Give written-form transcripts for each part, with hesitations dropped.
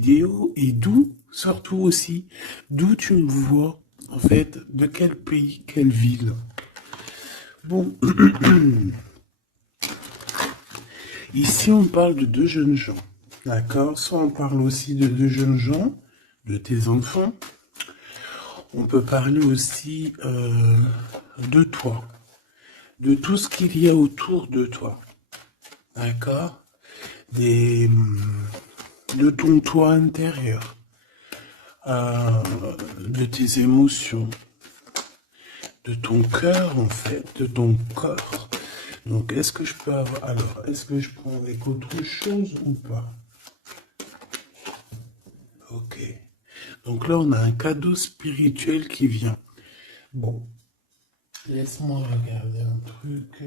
vidéo et d'où, surtout aussi, d'où tu me vois, en fait, de quel pays, quelle ville. Bon, ici on parle de deux jeunes gens, d'accord? Soit on parle aussi de deux jeunes gens, de tes enfants. On peut parler aussi de toi, de tout ce qu'il y a autour de toi, d'accord? De ton toi intérieur, de tes émotions, de ton cœur en fait, de ton corps. Donc est-ce que je peux avoir... Alors, est-ce que je prends avec autre chose ou pas? Ok. Donc là, on a un cadeau spirituel qui vient. Bon, laisse-moi regarder un truc.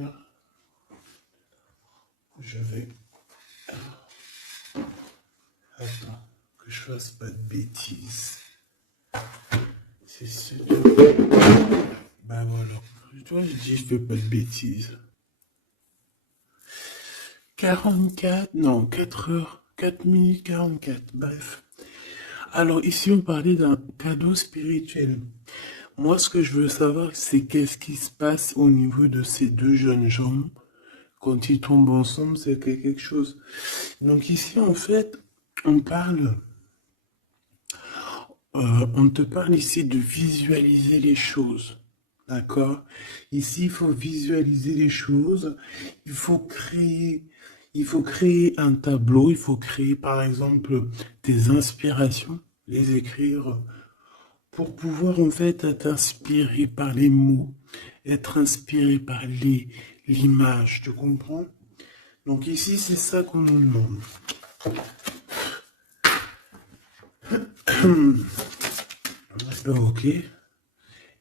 Je vais... Attends, que je fasse pas de bêtises. C'est sûr. Ben voilà. Tu vois, je dis je fais pas de bêtises. 44, non, 4 heures, 4 minutes 44, bref. Alors ici, on parlait d'un cadeau spirituel. Moi, ce que je veux savoir, c'est qu'est-ce qui se passe au niveau de ces deux jeunes gens. Quand ils tombent ensemble, c'est quelque chose. Donc ici, en fait, on parle... on te parle ici de visualiser les choses. D'accord? Ici, il faut visualiser les choses. Il faut créer un tableau. Il faut créer, par exemple, des inspirations, les écrire pour pouvoir, en fait, être inspiré par les mots, être inspiré par l'image. Tu comprends? Donc ici, c'est ça qu'on nous demande. Ok.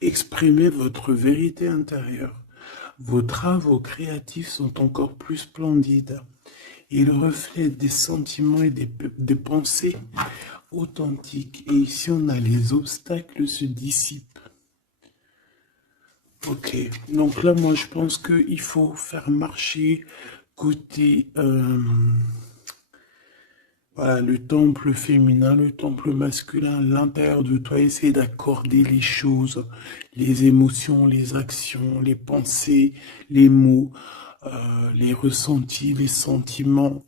Exprimez votre vérité intérieure. Vos travaux créatifs sont encore plus splendides. Ils reflètent des sentiments et des pensées authentiques. Et ici, on a les obstacles se dissipent. Ok. Donc là, moi, je pense qu'il faut faire marcher côté... voilà, le temple féminin, le temple masculin, l'intérieur de toi, essayer d'accorder les choses, les émotions, les actions, les pensées, les mots, les ressentis, les sentiments.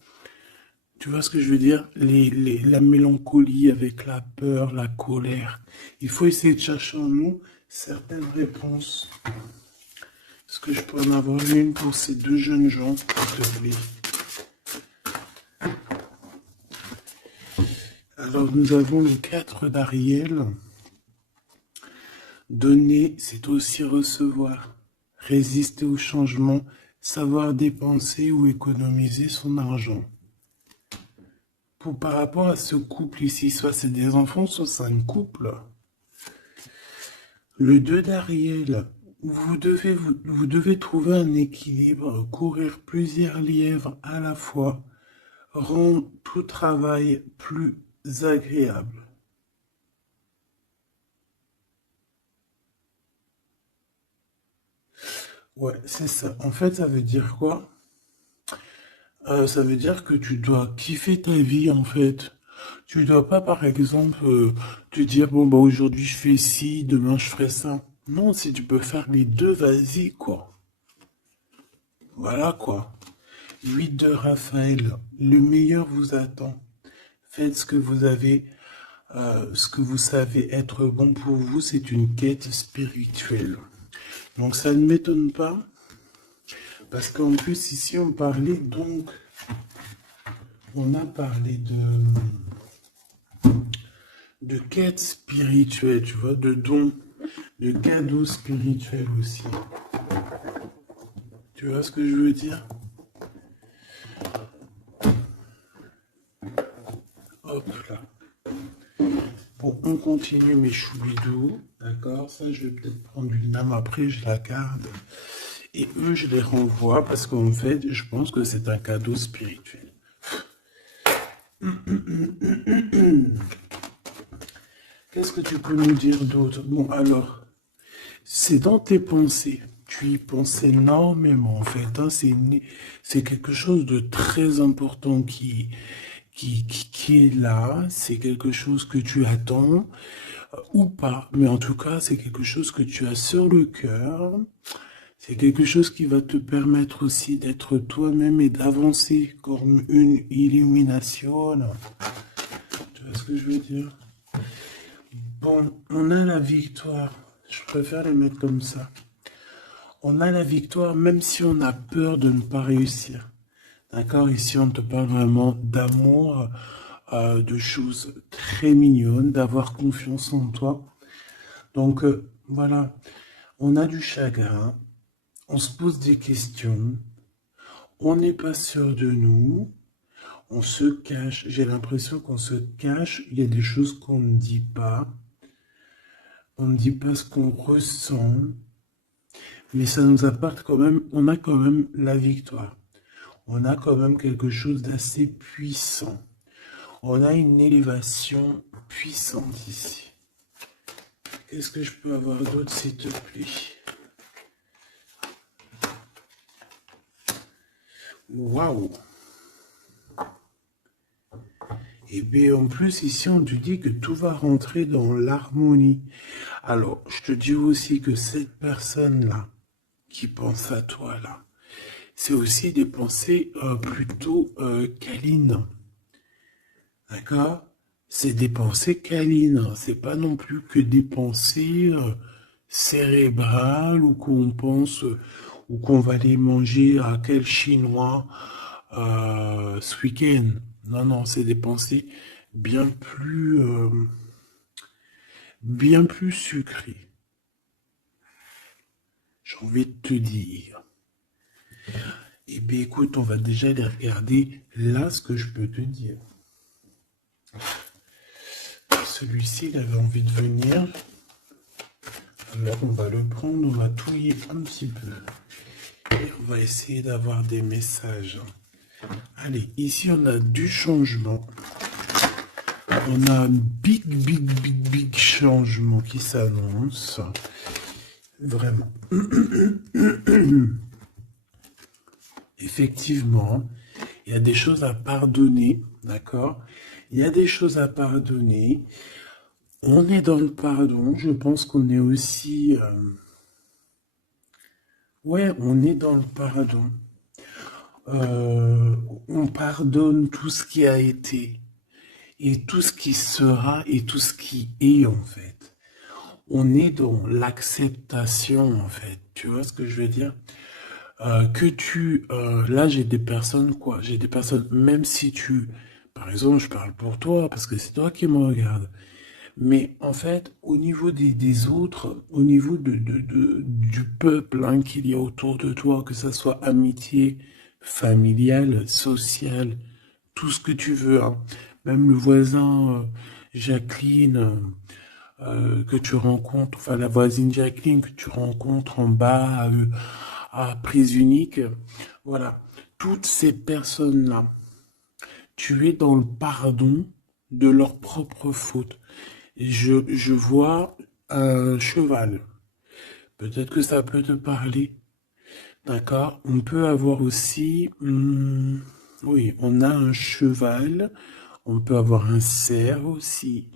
Tu vois ce que je veux dire? La mélancolie avec la peur, la colère. Il faut essayer de chercher en nous certaines réponses. Est-ce que je peux en avoir une pour ces deux jeunes gens, s'il te plaît? Alors, nous avons le 4 d'Ariel. Donner, c'est aussi recevoir. Résister au changement, savoir dépenser ou économiser son argent. Par rapport à ce couple ici, soit c'est des enfants, soit c'est un couple. Le 2 d'Ariel, vous devez trouver un équilibre, courir plusieurs lièvres à la fois, rend tout travail plus agréable. Ouais, c'est ça. En fait, ça veut dire quoi? Ça veut dire que tu dois kiffer ta vie, en fait. Tu dois pas, par exemple, te dire, bon, bah, aujourd'hui je fais ci, demain je ferai ça. Non, si tu peux faire les deux, vas-y, quoi. Voilà, quoi. 8 de Raphaël, le meilleur vous attend. Faites ce que vous avez, ce que vous savez être bon pour vous, c'est une quête spirituelle. Donc ça ne m'étonne pas, parce qu'en plus ici on parlait donc, on a parlé de quête spirituelle, tu vois, de dons, de cadeaux spirituels aussi. Tu vois ce que je veux dire? Hop là. Bon, on continue mes choubidous, d'accord? Ça, je vais peut-être prendre une lame après, je la garde. Et eux, je les renvoie parce qu'en fait, je pense que c'est un cadeau spirituel. Qu'est-ce que tu peux nous dire d'autre? Bon, alors, c'est dans tes pensées. Tu y penses énormément, en fait. Hein, c'est quelque chose de très important qui est là, c'est quelque chose que tu attends ou pas, mais en tout cas, c'est quelque chose que tu as sur le cœur. C'est quelque chose qui va te permettre aussi d'être toi-même et d'avancer comme une illumination. Tu vois ce que je veux dire? Bon, on a la victoire. Je préfère les mettre comme ça. On a la victoire même si on a peur de ne pas réussir. D'accord? Ici, on te parle vraiment d'amour, de choses très mignonnes, d'avoir confiance en toi. Donc, voilà. On a du chagrin. On se pose des questions. On n'est pas sûr de nous. On se cache. J'ai l'impression qu'on se cache. Il y a des choses qu'on ne dit pas. On ne dit pas ce qu'on ressent. Mais ça nous apporte quand même, on a quand même la victoire. On a quand même quelque chose d'assez puissant. On a une élévation puissante ici. Qu'est-ce que je peux avoir d'autre, s'il te plaît? Waouh! Et bien en plus, ici, on te dit que tout va rentrer dans l'harmonie. Alors, je te dis aussi que cette personne-là, qui pense à toi, là, c'est aussi des pensées plutôt câlines. D'accord? C'est des pensées câlines. C'est pas non plus que des pensées cérébrales ou qu'on pense ou qu'on va aller manger à quel chinois ce week-end. Non, non, c'est des pensées bien plus sucrées. J'ai envie de te dire. Eh bien, écoute, on va déjà aller regarder là ce que je peux te dire. Celui-ci, il avait envie de venir. Alors, on va le prendre, on va touiller un petit peu. Et on va essayer d'avoir des messages. Allez, ici, on a du changement. On a un big changement qui s'annonce. Vraiment. Effectivement, il y a des choses à pardonner, d'accord? Il y a des choses à pardonner. On est dans le pardon. Je pense qu'on est aussi... Ouais, on est dans le pardon. On pardonne tout ce qui a été et tout ce qui sera et tout ce qui est en fait. On est dans l'acceptation en fait. Tu vois ce que je veux dire? Là j'ai des personnes quoi, j'ai des personnes, même si par exemple je parle pour toi parce que c'est toi qui me regardes, mais en fait au niveau des autres, au niveau du peuple hein, qu'il y a autour de toi, que ça soit amitié, familiale, sociale, tout ce que tu veux, hein. Même le voisin Jacqueline que tu rencontres, enfin la voisine Jacqueline que tu rencontres en bas à prise unique, voilà, toutes ces personnes-là, tu es dans le pardon de leurs propres fautes. Et je vois un cheval. Peut-être que ça peut te parler. D'accord? On peut avoir aussi... oui, on a un cheval. On peut avoir un cerf aussi.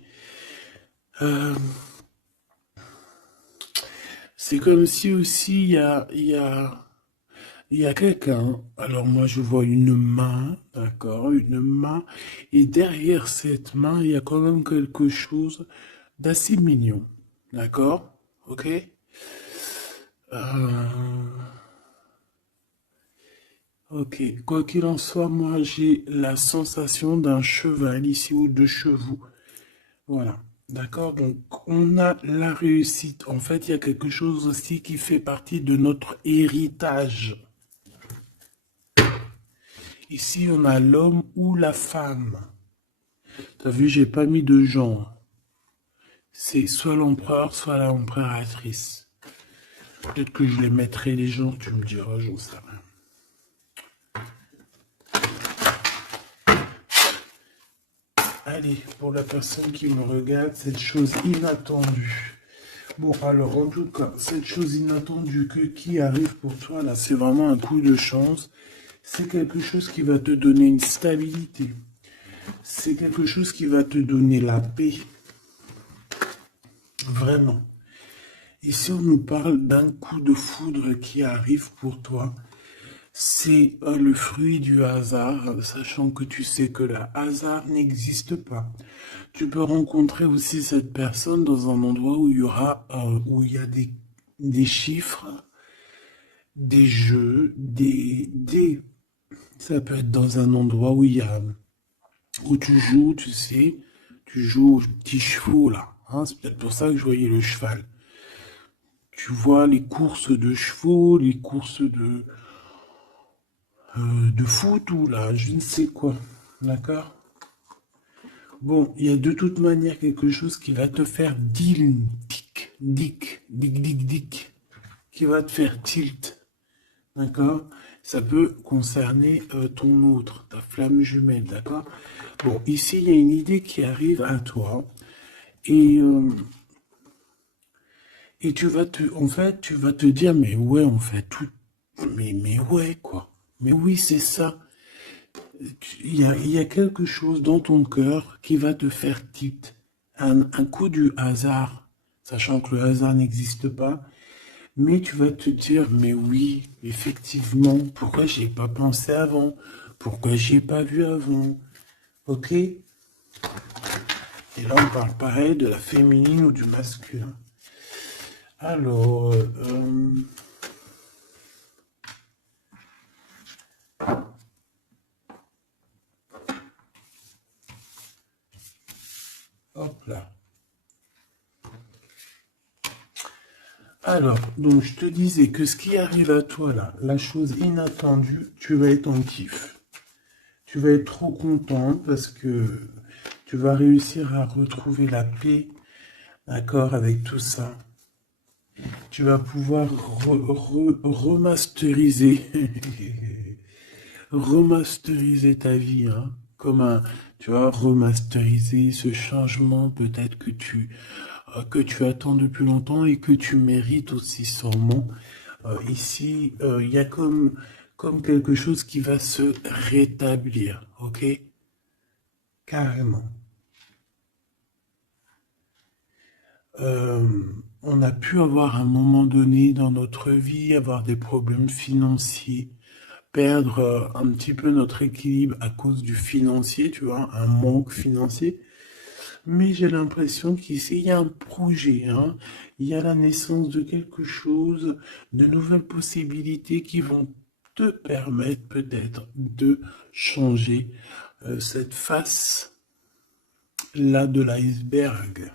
C'est comme si aussi il y a quelqu'un. Alors moi je vois une main, d'accord, une main. Et derrière cette main, il y a quand même quelque chose d'assez mignon. D'accord? Ok? Ok. Quoi qu'il en soit, moi j'ai la sensation d'un cheval ici ou de chevaux. Voilà. D'accord? Donc, on a la réussite. En fait, il y a quelque chose aussi qui fait partie de notre héritage. Ici, on a l'homme ou la femme. T'as vu, j'ai pas mis de genre. C'est soit l'empereur, soit l'empératrice. Peut-être que je les mettrai les genres, tu me diras, j'en sais rien. Allez, pour la personne qui me regarde, cette chose inattendue. Bon, alors, en tout cas, cette chose inattendue qui arrive pour toi, là, c'est vraiment un coup de chance. C'est quelque chose qui va te donner une stabilité. C'est quelque chose qui va te donner la paix. Vraiment. Ici, on nous parle d'un coup de foudre qui arrive pour toi. C'est le fruit du hasard, sachant que tu sais que le hasard n'existe pas. Tu peux rencontrer aussi cette personne dans un endroit où où il y a des chiffres, des jeux, ça peut être dans un endroit où tu joues, tu sais, tu joues aux petits chevaux là. Hein, c'est peut-être pour ça que je voyais le cheval. Tu vois les courses de chevaux, les courses de foot ou là, je ne sais quoi. D'accord? Bon, il y a de toute manière quelque chose qui va te faire dick, qui va te faire tilt. D'accord? Ça peut concerner ton autre, ta flamme jumelle, d'accord? Bon, ici, il y a une idée qui arrive à toi et, euh, et tu vas te dire, mais ouais, en fait, mais ouais, quoi. Mais oui, c'est ça. Il y a quelque chose dans ton cœur qui va te faire tilt. Un coup du hasard, sachant que le hasard n'existe pas, mais tu vas te dire, mais oui, effectivement, pourquoi j'y ai pas pensé avant? Pourquoi j'y ai pas vu avant? Ok? Et là, on parle pareil de la féminine ou du masculin. Alors, hop là. Alors, donc je te disais que ce qui arrive à toi là, la chose inattendue, tu vas être en kiff. Tu vas être trop content parce que tu vas réussir à retrouver la paix, d'accord, avec tout ça. Tu vas pouvoir remasteriser, remasteriser ta vie, hein, comme tu vois, remasteriser ce changement peut-être que tu attends depuis longtemps et que tu mérites aussi sûrement. Ici, il y a comme quelque chose qui va se rétablir, ok? Carrément. Euh, on a pu avoir à un moment donné dans notre vie, avoir des problèmes financiers, perdre un petit peu notre équilibre à cause du financier, tu vois, un manque financier. Mais j'ai l'impression qu'ici, il y a un projet, hein. Il y a la naissance de quelque chose, de nouvelles possibilités qui vont te permettre peut-être de changer cette face-là de l'iceberg.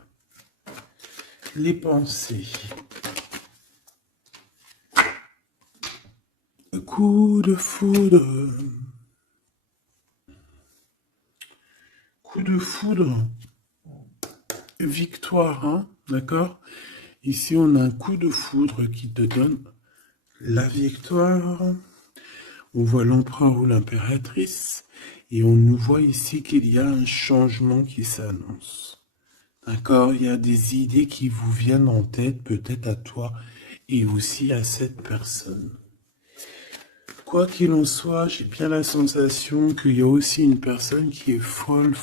Les pensées. Coup de foudre. Coup de foudre. Victoire, hein, d'accord? Ici, on a un coup de foudre qui te donne la victoire. On voit l'empereur ou l'impératrice. Et on nous voit ici qu'il y a un changement qui s'annonce. D'accord? Il y a des idées qui vous viennent en tête, peut-être à toi et aussi à cette personne. Quoi qu'il en soit, j'ai bien la sensation qu'il y a aussi une personne qui est folle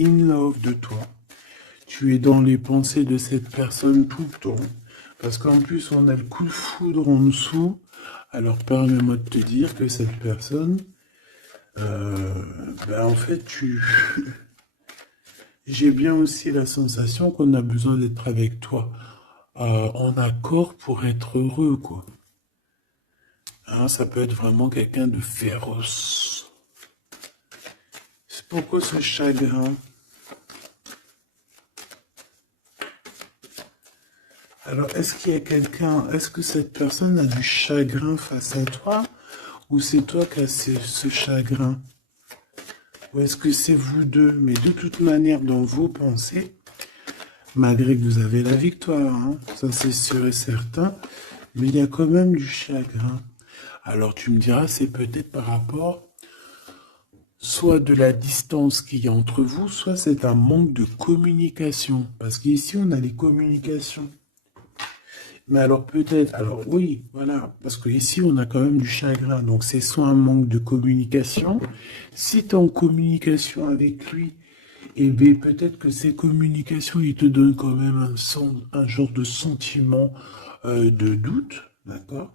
in love de toi. Tu es dans les pensées de cette personne tout le temps. Parce qu'en plus, on a le coup de foudre en dessous. Alors, permets-moi de te dire que cette personne, en fait, j'ai bien aussi la sensation qu'on a besoin d'être avec toi en accord pour être heureux, quoi. Hein, ça peut être vraiment quelqu'un de féroce. C'est pourquoi ce chagrin? Alors, est-ce qu'il y a quelqu'un, est-ce que cette personne a du chagrin face à toi, ou c'est toi qui as ce chagrin? Ou est-ce que c'est vous deux? Mais de toute manière, dans vos pensées, malgré que vous avez la victoire, hein, ça c'est sûr et certain, mais il y a quand même du chagrin. Alors tu me diras, c'est peut-être par rapport soit de la distance qu'il y a entre vous, soit c'est un manque de communication. Parce qu'ici, on a les communications. Mais alors peut-être, alors oui, voilà, parce qu'ici on a quand même du chagrin, donc c'est soit un manque de communication. Si tu es en communication avec lui Et bien, peut-être que ces communications, ils te donnent quand même un genre de sentiment de doute, d'accord?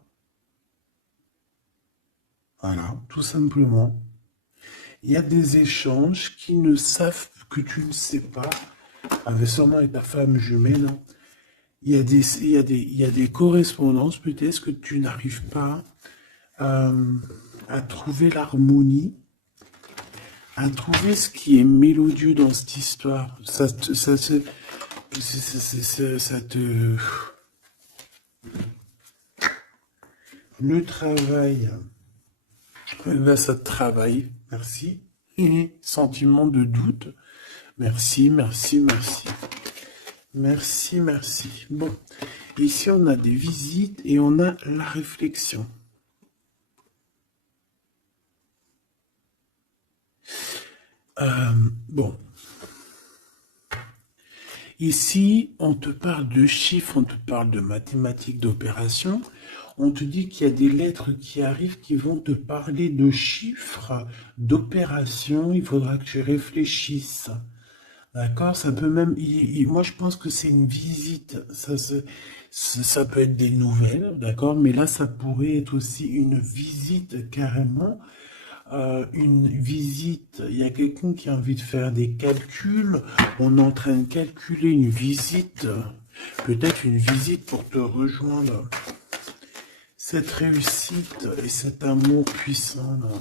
Voilà, tout simplement. Il y a des échanges qui ne savent que tu ne sais pas, avec sûrement avec ta femme jumelle, hein. Il y a des correspondances peut-être que tu n'arrives pas à trouver l'harmonie, à trouver ce qui est mélodieux dans cette histoire. Ça te... Le travail, là, ça te travaille. Merci. Sentiment de doute. Merci, merci, merci. Merci, merci. Bon, ici, on a des visites et on a la réflexion. Bon. Ici, on te parle de chiffres, on te parle de mathématiques, d'opérations. On te dit qu'il y a des lettres qui arrivent qui vont te parler de chiffres, d'opérations. Il faudra que tu réfléchisses. D'accord? Ça peut même... moi, je pense que c'est une visite. Ça peut être des nouvelles, d'accord? Mais là, ça pourrait être aussi une visite carrément. Une visite, il y a quelqu'un qui a envie de faire des calculs, on est en train de calculer une visite, peut-être une visite pour te rejoindre. Cette réussite et cet amour puissant, là,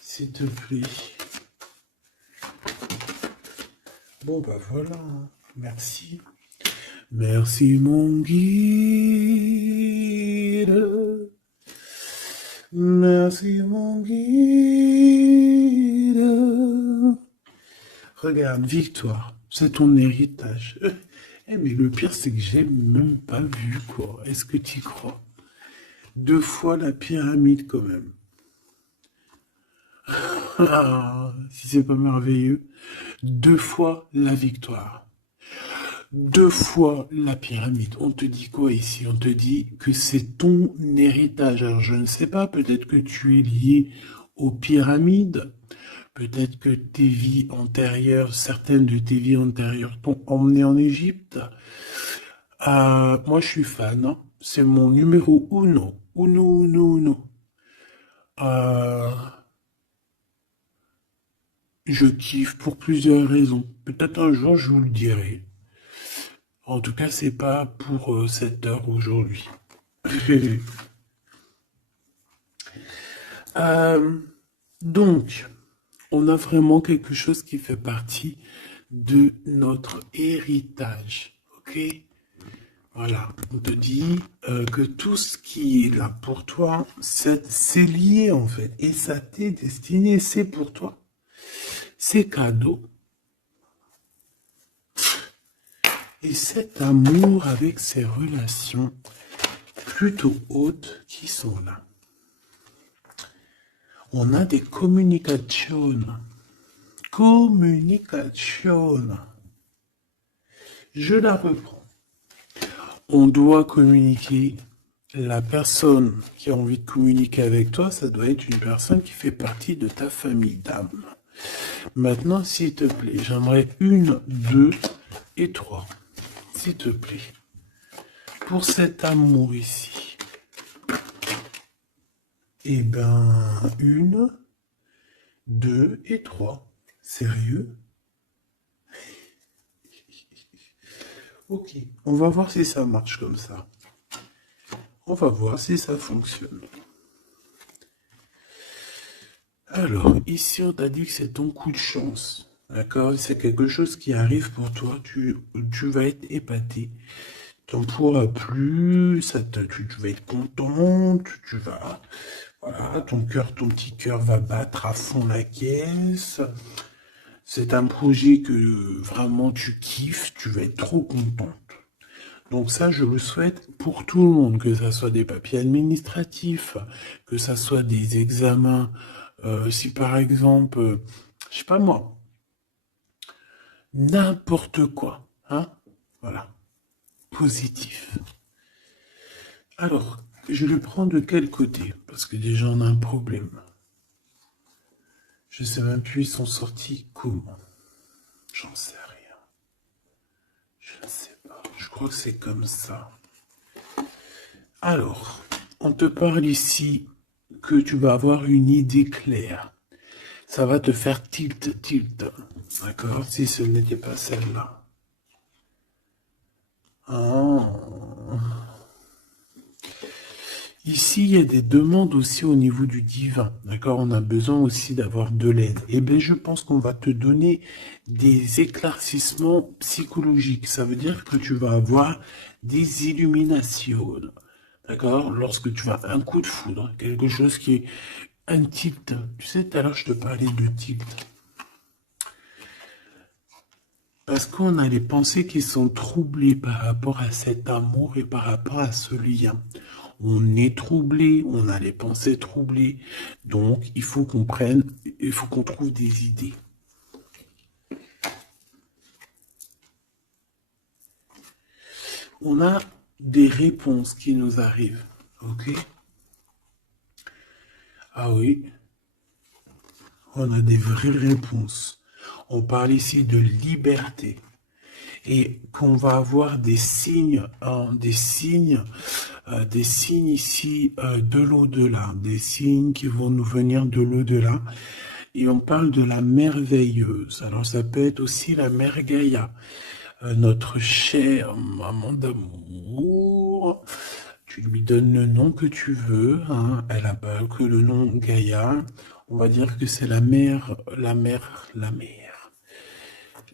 s'il te plaît. Bon, bah voilà, hein. Merci. Merci, mon guide. Merci, mon guide. Regarde, victoire, c'est ton héritage. Mais le pire, c'est que j'ai même pas vu, quoi. Est-ce que tu y crois? 2 fois la pyramide, quand même. Ah, si c'est pas merveilleux. 2 fois la victoire. 2 fois la pyramide. On te dit quoi ici? On te dit que c'est ton héritage. Alors, je ne sais pas, peut-être que tu es lié aux pyramides. Peut-être que tes vies antérieures, certaines de tes vies antérieures t'ont emmené en Égypte. Moi, je suis fan, hein. C'est mon numéro uno. Uno, uno, uno. Euh, je kiffe pour plusieurs raisons. Peut-être un jour, je vous le dirai. En tout cas, c'est pas pour cette heure aujourd'hui. Donc, on a vraiment quelque chose qui fait partie de notre héritage. Ok? Voilà, on te dit que tout ce qui est là pour toi, c'est lié en fait. Et ça t'est destiné, c'est pour toi. C'est cadeau. Et cet amour avec ces relations plutôt hautes qui sont là. On a des communications. Communication. Je la reprends. On doit communiquer. La personne qui a envie de communiquer avec toi, ça doit être une personne qui fait partie de ta famille d'âme. Maintenant, s'il te plaît, j'aimerais 1, 2 et 3. S'il te plaît. Pour cet amour ici. Eh ben, 1, 2 et 3. Sérieux? Ok, on va voir si ça marche comme ça. On va voir si ça fonctionne. Alors, ici, on t'a dit que c'est ton coup de chance. D'accord? C'est quelque chose qui arrive pour toi. Tu vas être épaté. Tu n'en pourras plus. Tu vas être contente. Tu vas... Voilà, ton petit cœur va battre à fond la caisse. C'est un projet que vraiment tu kiffes. Tu vas être trop contente. Donc ça, je le souhaite pour tout le monde, que ça soit des papiers administratifs, que ça soit des examens. Si par exemple, je sais pas moi, n'importe quoi, hein, voilà, positif. Alors, je le prends de quel côté? Parce que déjà, on a un problème. Je sais même plus, ils sont sortis comment. J'en sais rien. Je ne sais pas. Je crois que c'est comme ça. Alors, on te parle ici que tu vas avoir une idée claire. Ça va te faire tilt, tilt. D'accord? Si ce n'était pas celle-là. Ah. Ici, il y a des demandes aussi au niveau du divin. D'accord? On a besoin aussi d'avoir de l'aide. Eh bien, je pense qu'on va te donner des éclaircissements psychologiques. Ça veut dire que tu vas avoir des illuminations. D'accord? Lorsque tu as un coup de foudre, quelque chose qui est un tilt. Tu sais, tout à l'heure, je te parlais de tilt. Parce qu'on a les pensées qui sont troublées par rapport à cet amour et par rapport à ce lien. On est troublé, on a les pensées troublées. Donc, il faut qu'on prenne, il faut qu'on trouve des idées. On a des réponses qui nous arrivent. Ok? Ah oui, on a des vraies réponses. On parle ici de liberté. Et qu'on va avoir des signes, des signes ici de l'au-delà, des signes qui vont nous venir de l'au-delà. Et on parle de la merveilleuse. Alors ça peut être aussi la mère Gaïa, notre chère maman d'amour. Tu lui donnes le nom que tu veux, hein. Elle n'a pas que le nom Gaïa. On va dire que c'est la mère, la mère, la mère.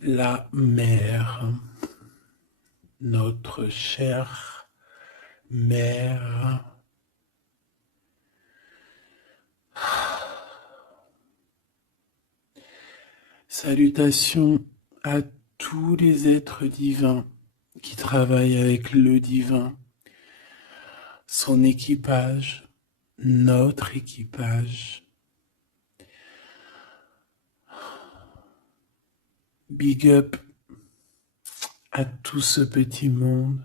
La mère, notre chère mère. Salutations à tous les êtres divins qui travaillent avec le divin, son équipage, notre équipage. Big up à tout ce petit monde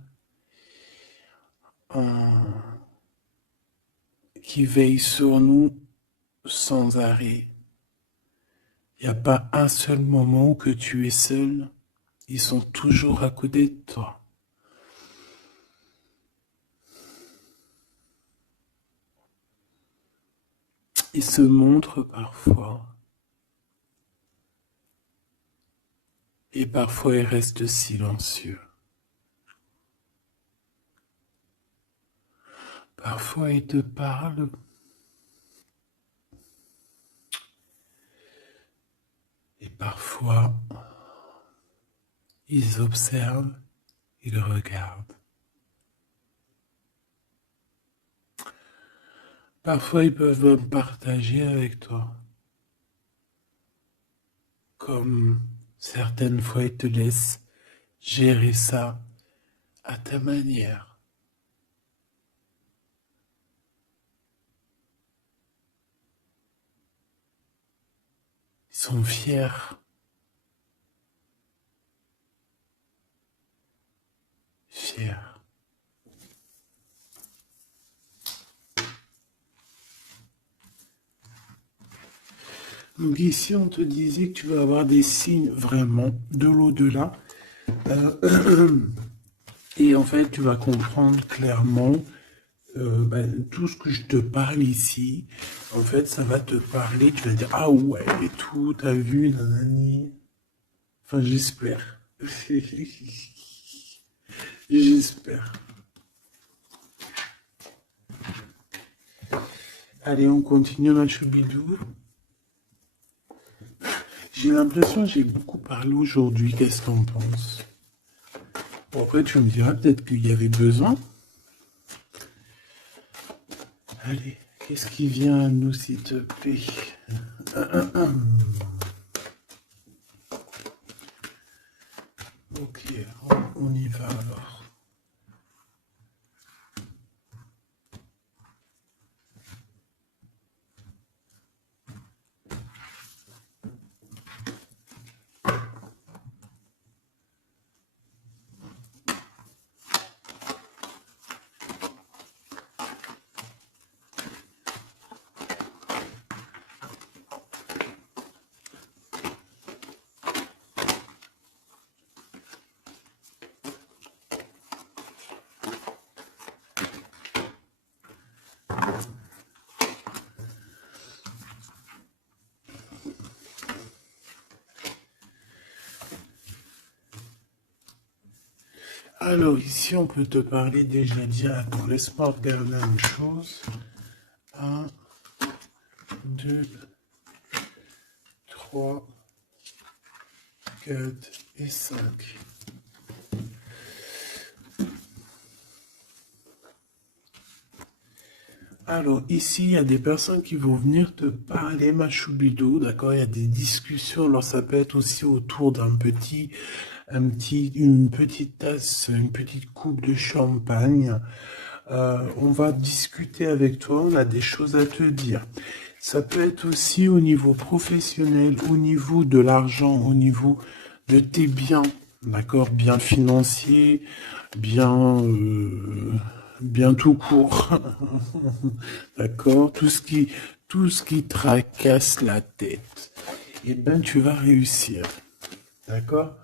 qui veille sur nous sans arrêt. Il n'y a pas un seul moment où que tu es seul. Ils sont toujours à côté de toi. Ils se montrent parfois. Et parfois ils restent silencieux. Parfois ils te parlent. Et parfois ils observent, ils regardent. Parfois ils peuvent partager avec toi. Comme certaines fois ils te laissent gérer ça à ta manière. Ils sont fiers. Fiers. Donc ici, on te disait que tu vas avoir des signes vraiment de l'au-delà. Et en fait, tu vas comprendre clairement tout ce que je te parle ici. En fait, ça va te parler. Tu vas dire, ah ouais, et tout, t'as vu, nanani. Enfin, j'espère. J'espère. Allez, on continue, ma choubidou. J'ai l'impression que j'ai beaucoup parlé aujourd'hui. Qu'est-ce que t'en penses? Bon, après, tu me diras peut-être qu'il y avait besoin. Allez, qu'est-ce qui vient à nous, s'il te plaît? Ok, on y va alors. Alors ici, on peut te parler déjà dire, attends, laisse-moi regarder une chose. Un, 2, 3, 4 et 5. Alors ici, il y a des personnes qui vont venir te parler, ma choubido, d'accord? Il y a des discussions, alors ça peut être aussi autour d'une petite tasse, une petite coupe de champagne. On va discuter avec toi, on a des choses à te dire. Ça peut être aussi au niveau professionnel, au niveau de l'argent, au niveau de tes biens, d'accord? Biens financiers, bien tout court, d'accord? Tout ce qui tracasse la tête, eh ben, tu vas réussir, d'accord?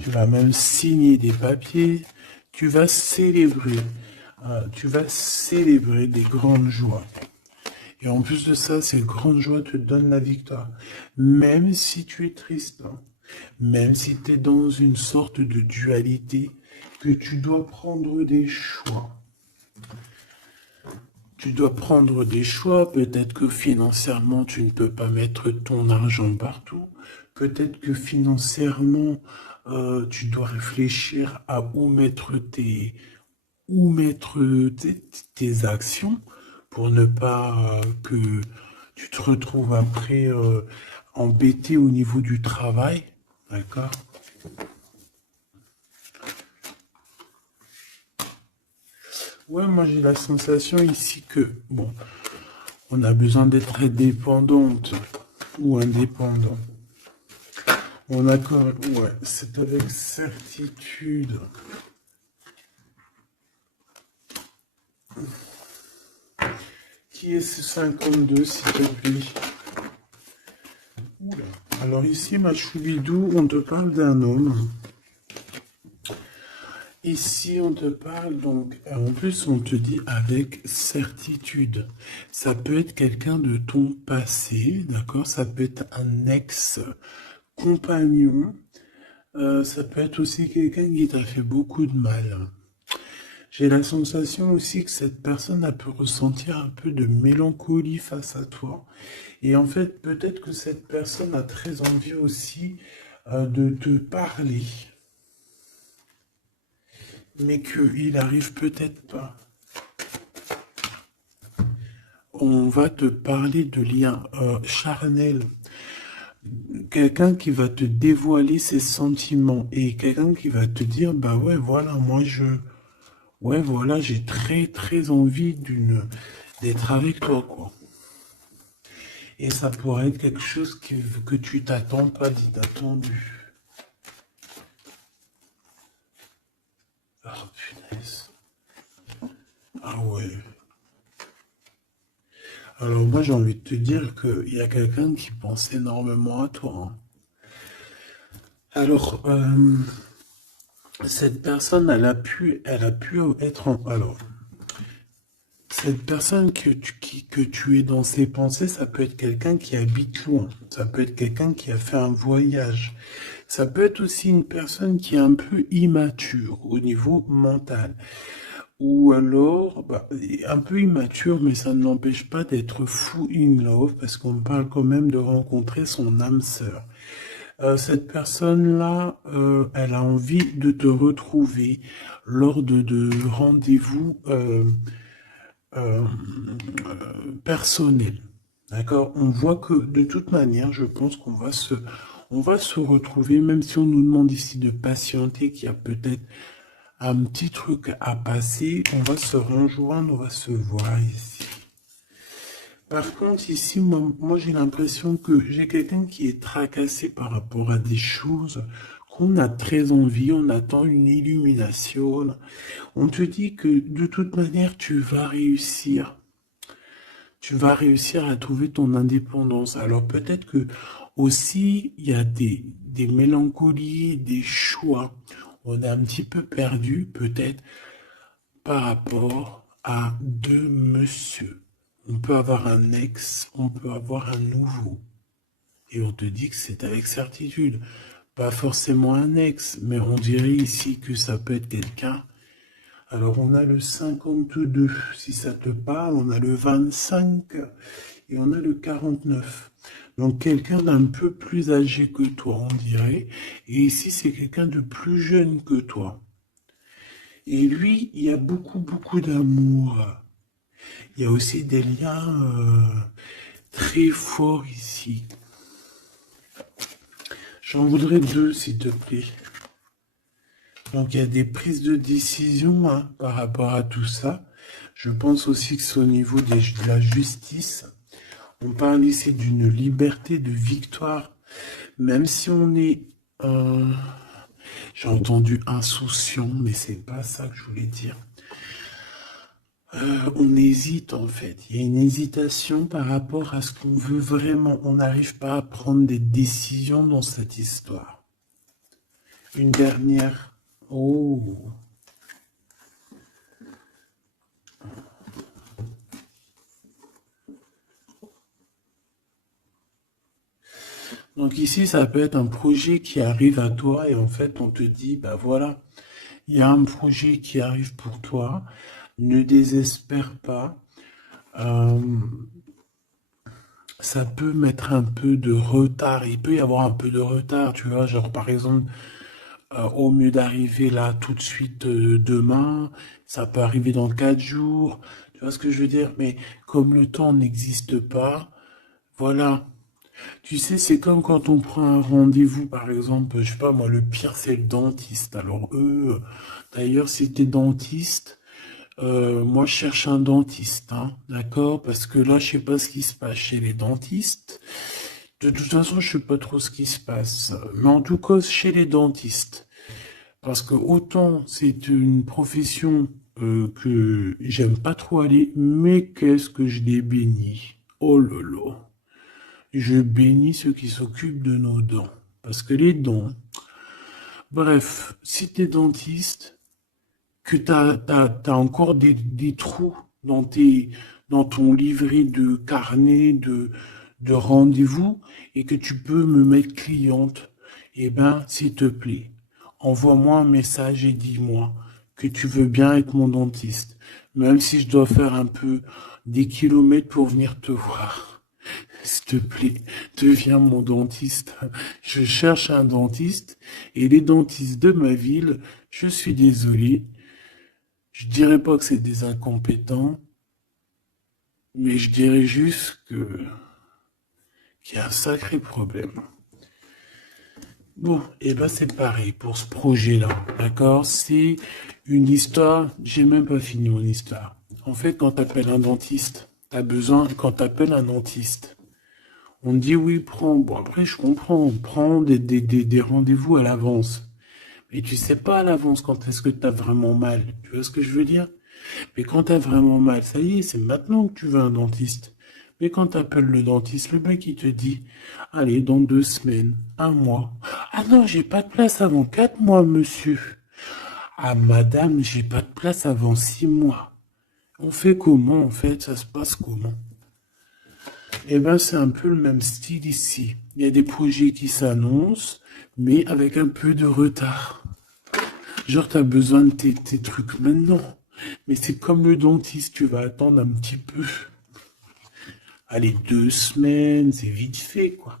Tu vas même signer des papiers, tu vas célébrer des grandes joies. Et en plus de ça, ces grandes joies te donnent la victoire. Même si tu es triste, hein, même si tu es dans une sorte de dualité, que tu dois prendre des choix. Tu dois prendre des choix, peut-être que financièrement, tu ne peux pas mettre ton argent partout. Peut-être que financièrement, tu dois réfléchir à tes actions pour ne pas que tu te retrouves après embêté au niveau du travail. D'accord? Ouais, moi j'ai la sensation ici que, bon, on a besoin d'être indépendante ou indépendant. On a quand même, ouais, c'est avec certitude. Qui est ce 52, s'il te plaît? Oula. Alors ici, ma choubidou, on te parle d'un homme. Ici, on te parle donc, en plus, on te dit avec certitude. Ça peut être quelqu'un de ton passé, d'accord? Ça peut être un ex-compagnon. Ça peut être aussi quelqu'un qui t'a fait beaucoup de mal. J'ai la sensation aussi que cette personne a pu ressentir un peu de mélancolie face à toi. Et en fait, peut-être que cette personne a très envie aussi de te parler, mais qu'il arrive peut-être pas. On va te parler de liens charnels. Quelqu'un qui va te dévoiler ses sentiments et quelqu'un qui va te dire, bah ouais, voilà, ouais, voilà, j'ai très, très envie d'être avec toi, quoi. Et ça pourrait être quelque chose que tu t'attends pas d'inattendu. Ah, punaise. Ah ouais. Alors moi, j'ai envie de te dire qu'il y a quelqu'un qui pense énormément à toi, hein. Alors, cette personne, elle a pu être alors, cette personne que tu es dans ses pensées, ça peut être quelqu'un qui habite loin. Ça peut être quelqu'un qui a fait un voyage. Ça peut être aussi une personne qui est un peu immature au niveau mental. Ou alors, bah, un peu immature, mais ça ne l'empêche pas d'être fou in love, parce qu'on parle quand même de rencontrer son âme sœur. Cette personne-là, elle a envie de te retrouver lors de rendez-vous euh, personnels. D'accord? On voit que de toute manière, je pense on va se retrouver, même si on nous demande ici de patienter, qu'il y a peut-être un petit truc à passer, on va se rejoindre, on va se voir ici. Par contre, ici, moi j'ai l'impression que j'ai quelqu'un qui est tracassé par rapport à des choses qu'on a très envie, on attend une illumination. On te dit que de toute manière, tu vas réussir. Tu vas réussir à trouver ton indépendance. Alors peut-être que aussi, il y a des mélancolies, des choix. On est un petit peu perdu, peut-être, par rapport à deux monsieur. On peut avoir un ex, on peut avoir un nouveau. Et on te dit que c'est avec certitude. Pas forcément un ex, mais on dirait ici que ça peut être quelqu'un Alors, on a le 52, si ça te parle, on a le 25 et on a le 49. Donc, quelqu'un d'un peu plus âgé que toi, on dirait. Et ici, c'est quelqu'un de plus jeune que toi. Et lui, il y a beaucoup, beaucoup d'amour. Il y a aussi des liens très forts ici. J'en voudrais deux, s'il te plaît. Donc, il y a des prises de décision hein, par rapport à tout ça. Je pense aussi que c'est au niveau de la justice. On parle ici d'une liberté de victoire. Même si on est, j'ai entendu insouciant, mais c'est pas ça que je voulais dire. On hésite en fait. Il y a une hésitation par rapport à ce qu'on veut vraiment. On n'arrive pas à prendre des décisions dans cette histoire. Une dernière. Oh. Donc ici, ça peut être un projet qui arrive à toi et en fait, on te dit, bah voilà, il y a un projet qui arrive pour toi. Ne désespère pas. Euh, ça peut mettre un peu de retard. Il peut y avoir un peu de retard, tu vois. Genre, par exemple, au mieux d'arriver là tout de suite demain, ça peut arriver dans 4 jours. Tu vois ce que je veux dire? Mais comme le temps n'existe pas, voilà. Tu sais, c'est comme quand on prend un rendez-vous, par exemple, je sais pas moi, le pire c'est le dentiste. Alors eux, d'ailleurs, si t'es dentiste, moi je cherche un dentiste, hein, d'accord? Parce que là, je sais pas ce qui se passe chez les dentistes. De toute façon, je sais pas trop ce qui se passe. Mais en tout cas, chez les dentistes. Parce que autant c'est une profession que j'aime pas trop aller, mais qu'est-ce que je les bénis. Oh là là. Je bénis ceux qui s'occupent de nos dents. Parce que les dents, bref, si t'es dentiste, que t'as encore des trous dans ton livret de carnet de rendez-vous et que tu peux me mettre cliente, eh ben, s'il te plaît, envoie-moi un message et dis-moi que tu veux bien être mon dentiste, même si je dois faire un peu des kilomètres pour venir te voir. S'il te plaît, deviens mon dentiste. Je cherche un dentiste et les dentistes de ma ville, je suis désolé, je dirais pas que c'est des incompétents, mais je dirais juste qu'il y a un sacré problème. Bon, et ben c'est pareil pour ce projet-là, d'accord? C'est une histoire, j'ai même pas fini mon histoire. En fait, quand t'appelles un dentiste, quand t'appelles un dentiste, on te dit oui, prends, bon après je comprends, prends des rendez-vous à l'avance. Mais tu sais pas à l'avance quand est-ce que t'as vraiment mal. Tu vois ce que je veux dire? Mais quand t'as vraiment mal, ça y est, c'est maintenant que tu veux un dentiste. Mais quand t'appelles le dentiste, le mec il te dit, allez, dans 2 semaines, un mois. Ah non, j'ai pas de place avant 4 mois, monsieur. Ah madame, j'ai pas de place avant 6 mois. On fait comment en fait? Ça se passe comment? Eh ben, c'est un peu le même style ici. Il y a des projets qui s'annoncent, mais avec un peu de retard. Genre, t'as besoin de tes trucs maintenant. Mais c'est comme le dentiste, tu vas attendre un petit peu. Allez, 2 semaines, c'est vite fait, quoi.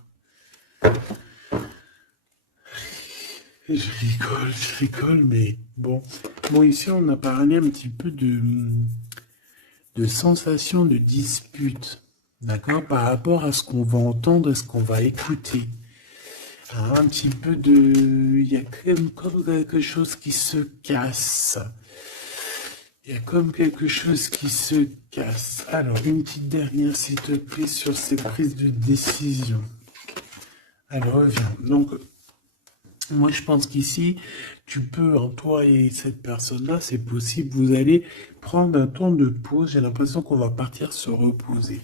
Je rigole, mais bon. Bon, ici, on a parlé un petit peu de sensation de dispute. D'accord? Par rapport à ce qu'on va entendre et ce qu'on va écouter. Un petit peu de... Il y a comme quelque chose qui se casse. Il y a comme quelque chose qui se casse. Alors, une petite dernière, s'il te plaît, sur ces prises de décision. Alors, reviens. Donc, moi, je pense qu'ici, tu peux, en toi et cette personne-là, c'est possible, vous allez prendre un temps de pause. J'ai l'impression qu'on va partir se reposer.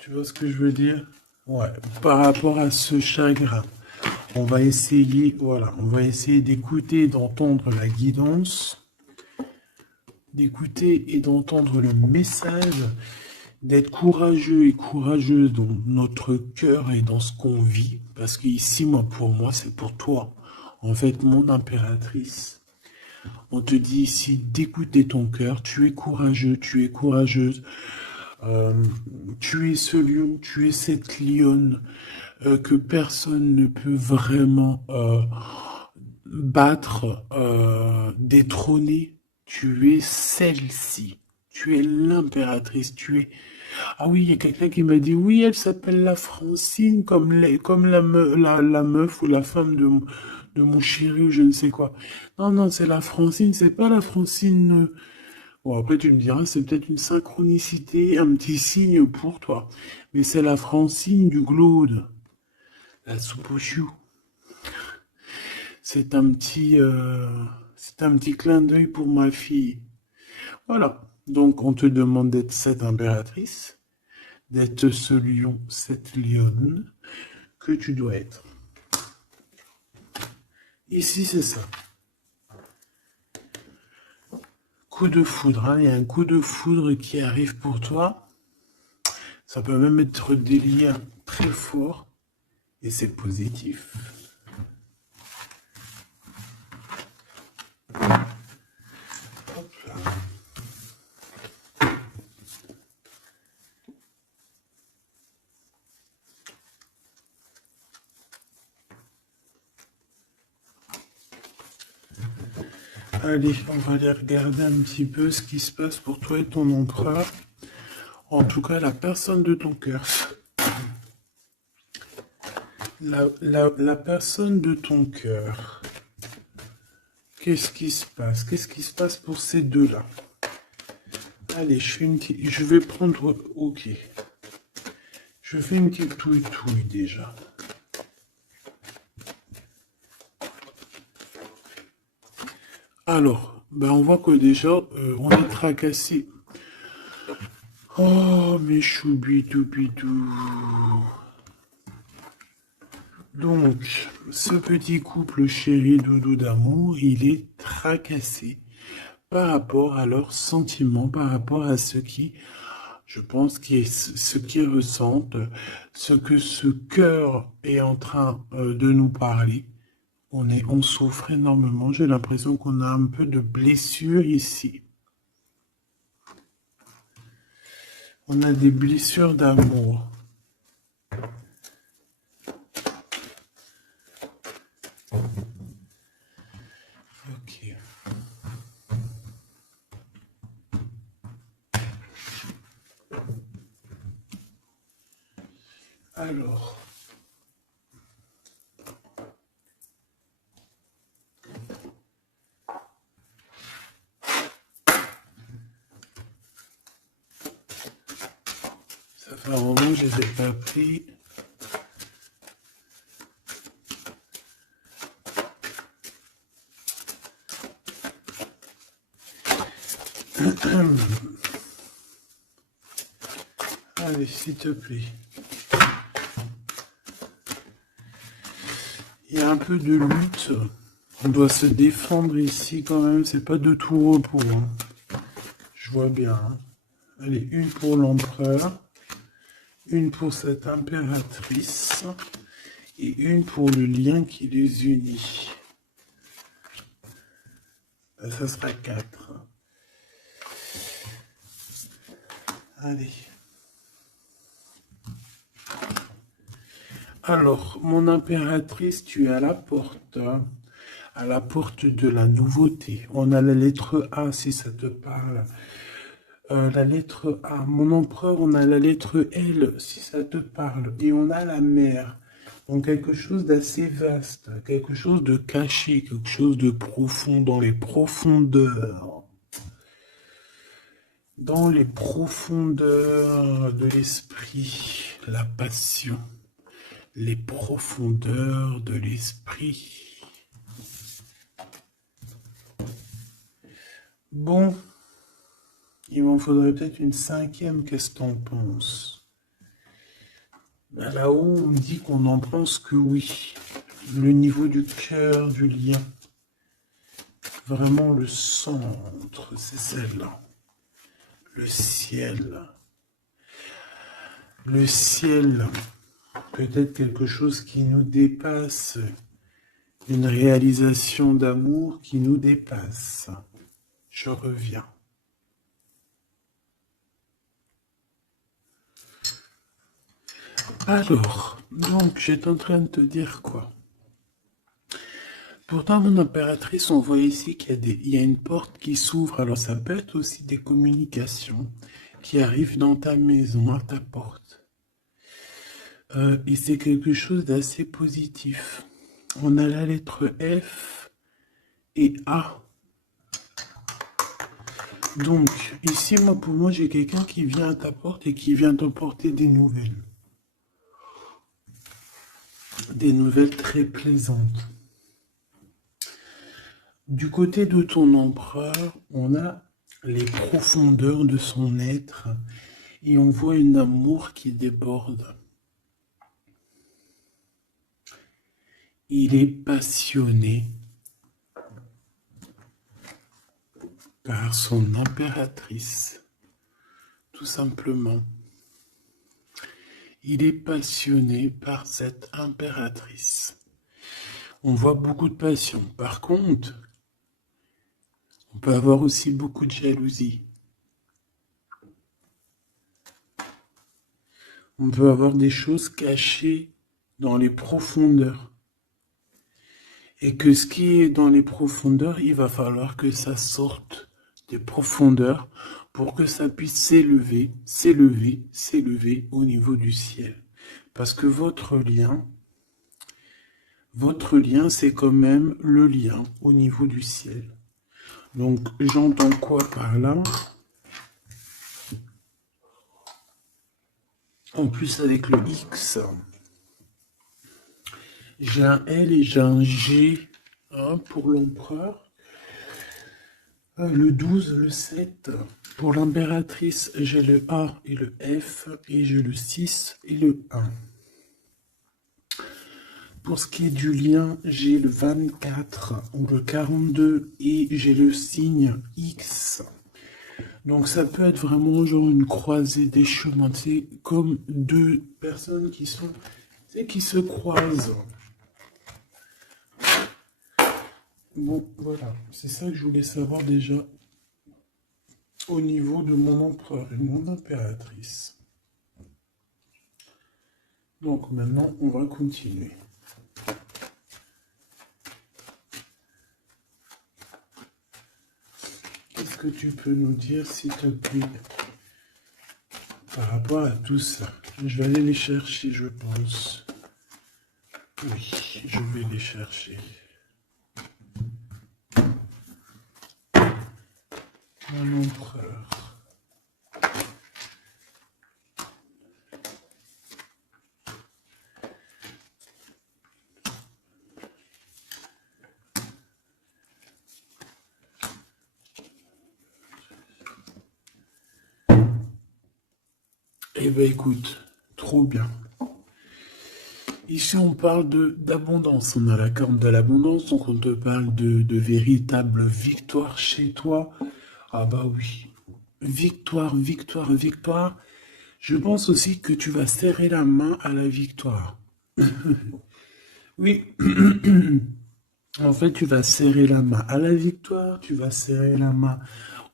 Tu vois ce que je veux dire? Ouais, par rapport à ce chagrin. On va essayer, voilà, on va essayer d'écouter, d'entendre la guidance, d'écouter et d'entendre le message, d'être courageux et courageuse dans notre cœur et dans ce qu'on vit. Parce qu'ici, moi, pour moi, c'est pour toi. En fait, mon impératrice. On te dit ici d'écouter ton cœur. Tu es courageux, tu es courageuse. Euh, Tu es ce lion, tu es cette lionne que personne ne peut vraiment battre, détrôner. Tu es celle-ci. Tu es l'impératrice. Tu es. Ah oui, il y a quelqu'un qui m'a dit oui, elle s'appelle la Francine, comme la meuf ou la femme de mon chéri ou je ne sais quoi. Non, non, c'est la Francine, c'est pas la Francine. Bon, après, tu me diras, c'est peut-être une synchronicité, un petit signe pour toi. Mais c'est la Francine du Glaude, la soupe aux choux. C'est c'est un petit clin d'œil pour ma fille. Voilà. Donc, on te demande d'être cette impératrice, d'être ce lion, cette lionne que tu dois être. Ici, c'est ça. Coup de foudre, hein. Il y a un coup de foudre qui arrive pour toi. Ça peut même être des liens très forts et c'est positif. Hop là. Allez, on va aller regarder un petit peu ce qui se passe pour toi et ton empereur. En tout cas, la personne de ton cœur. La personne de ton cœur. Qu'est-ce qui se passe? Qu'est-ce qui se passe pour ces deux-là? Allez, je vais prendre... Ok. Je fais une petite touille déjà. Alors, ben on voit que déjà, on est tracassé. Oh, mes choubidou. Donc, ce petit couple chéri doudou d'amour, il est tracassé par rapport à leurs sentiments, par rapport à ce qui, je pense, ce qu'ils ressentent, ce que ce cœur est en train de nous parler. On souffre énormément. J'ai l'impression qu'on a un peu de blessure ici. On a des blessures d'amour. Ok. Alors. Ça fait un moment que je les ai pas pris. Allez, s'il te plaît. Il y a un peu de lutte. On doit se défendre ici quand même. C'est pas de tout repos. Hein. Je vois bien. Hein. Allez, une pour l'empereur. Une pour cette impératrice. Et une pour le lien qui les unit. Ça sera 4. Allez. Alors, mon impératrice, tu es à la porte de la nouveauté. On a la lettre A, si ça te parle. La lettre A. Mon empereur, on a la lettre L, si ça te parle. Et on a la mer. Donc, quelque chose d'assez vaste, quelque chose de caché, quelque chose de profond, dans les profondeurs. Dans les profondeurs de l'esprit, la passion. Les profondeurs de l'esprit. Bon, il m'en faudrait peut-être une cinquième, qu'est-ce que t'en penses? Là-haut, on me dit qu'on n'en pense que oui. Le niveau du cœur, du lien. Vraiment le centre, c'est celle-là. Le ciel. Le ciel, peut-être quelque chose qui nous dépasse, Une réalisation d'amour qui nous dépasse. Je reviens. Alors, donc, j'étais en train de te dire quoi? Pourtant, mon impératrice, on voit ici qu'il y a une porte qui s'ouvre. Alors, ça peut être aussi des communications qui arrivent dans ta maison, à ta porte. Et c'est quelque chose d'assez positif. On a la lettre F et A. Donc, ici, pour moi, j'ai quelqu'un qui vient à ta porte et qui vient t'emporter des nouvelles. Des nouvelles très plaisantes. Du côté de ton empereur, on a les profondeurs de son être et on voit un amour qui déborde. Il est passionné par son impératrice, tout simplement. Il est passionné par cette impératrice. On voit beaucoup de passion. Par contre, on peut avoir aussi beaucoup de jalousie. On peut avoir des choses cachées dans les profondeurs. Et que ce qui est dans les profondeurs, il va falloir que ça sorte des profondeurs pour que ça puisse s'élever, s'élever, s'élever au niveau du ciel. Parce que votre lien, c'est quand même le lien au niveau du ciel. Donc, j'entends quoi par là? En plus, avec le X, j'ai un L et j'ai un G pour l'empereur. Le 12, le 7. Pour l'impératrice, j'ai le A et le F. Et j'ai le 6 et le 1. Pour ce qui est du lien, j'ai le 24 ou le 42 et j'ai le signe X. Donc ça peut être vraiment genre une croisée des chemins. C'est comme deux personnes qui se croisent. Bon, voilà. C'est ça que je voulais savoir déjà au niveau de mon empereur et mon impératrice. Donc maintenant, on va continuer. Qu'est-ce que tu peux nous dire, s'il te plaît, par rapport à tout ça? Je vais aller les chercher, je pense. Oui, je vais les chercher. Mon empereur. Eh bien, écoute, trop bien. Ici, on parle d'abondance. On a la carte de l'abondance, donc on te parle de véritable victoire chez toi. Ah bah oui. Victoire, victoire, victoire. Je pense aussi que tu vas serrer la main à la victoire. Oui. En fait, tu vas serrer la main à la victoire, tu vas serrer la main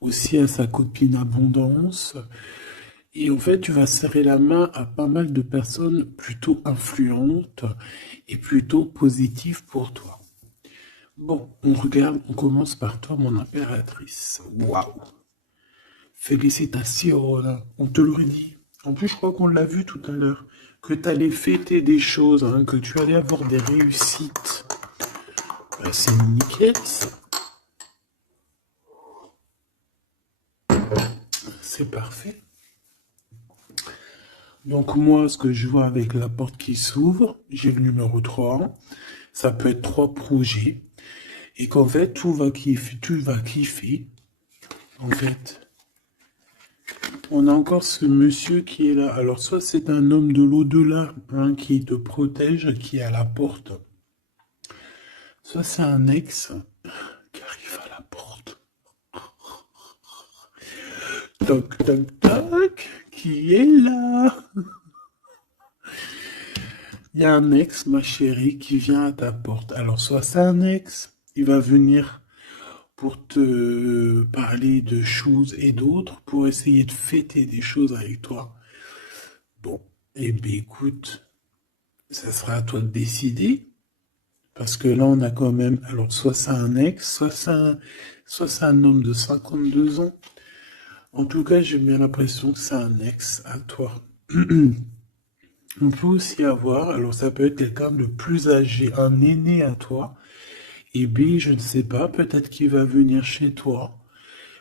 aussi à sa copine abondance. Et en fait, tu vas serrer la main à pas mal de personnes plutôt influentes et plutôt positives pour toi. Bon, on regarde, on commence par toi, mon impératrice. Waouh! Félicitations, on te l'aurait dit. En plus, je crois qu'on l'a vu tout à l'heure, que tu allais fêter des choses, que tu allais avoir des réussites. Ben, c'est nickel, ça. C'est parfait. Donc moi, ce que je vois avec la porte qui s'ouvre, j'ai le numéro 3. Ça peut être 3 projets. Et qu'en fait, tu vas kiffer. En fait, on a encore ce monsieur qui est là. Alors, soit c'est un homme de l'au-delà qui te protège, qui est à la porte. Soit c'est un ex qui arrive à la porte. Toc, toc, toc, qui est là? il y a un ex, ma chérie, qui vient à ta porte. Alors, soit c'est un ex, il va venir pour te parler de choses et d'autres, pour essayer de fêter des choses avec toi. Bon, eh bien, écoute, ça sera à toi de décider. Parce que là, on a quand même, alors, soit c'est un ex, soit c'est un homme de 52 ans. En tout cas, j'ai bien l'impression que c'est un ex à toi. On peut aussi avoir, alors ça peut être quelqu'un de plus âgé, un aîné à toi. Et B, je ne sais pas, peut-être qu'il va venir chez toi.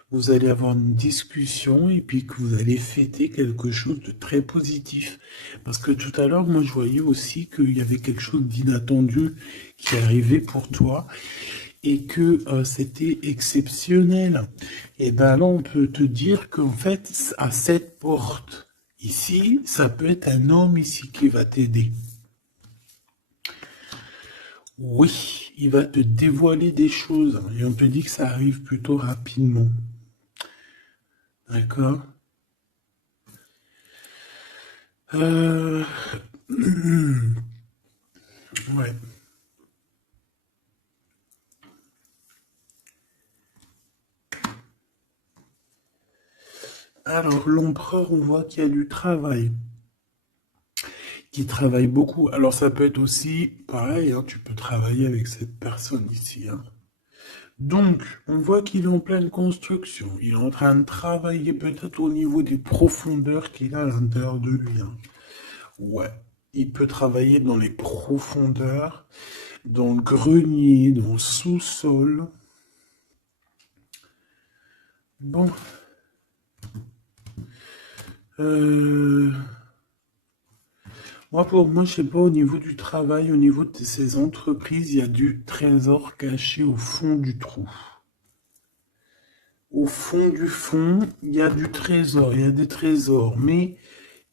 Vous allez avoir une discussion et puis que vous allez fêter quelque chose de très positif. Parce que tout à l'heure, moi, je voyais aussi qu'il y avait quelque chose d'inattendu qui arrivait pour toi et que c'était exceptionnel. Et ben là, on peut te dire qu'en fait, à cette porte ici, ça peut être un homme ici qui va t'aider. Oui, il va te dévoiler des choses et on te dit que ça arrive plutôt rapidement. D'accord? Euh... Ouais. Alors, l'empereur, on voit qu'il y a du travail, qui travaille beaucoup. Alors, ça peut être aussi pareil, hein, tu peux travailler avec cette personne ici, hein. Donc, on voit qu'il est en pleine construction. Il est en train de travailler peut-être au niveau des profondeurs qu'il a à l'intérieur de lui, hein. Ouais, il peut travailler dans les profondeurs, dans le grenier, dans le sous-sol. Bon, euh, pour moi, je sais pas, au niveau du travail, au niveau de ces entreprises, il y a du trésor caché au fond du trou. Au fond du fond, il y a du trésor, il y a des trésors, mais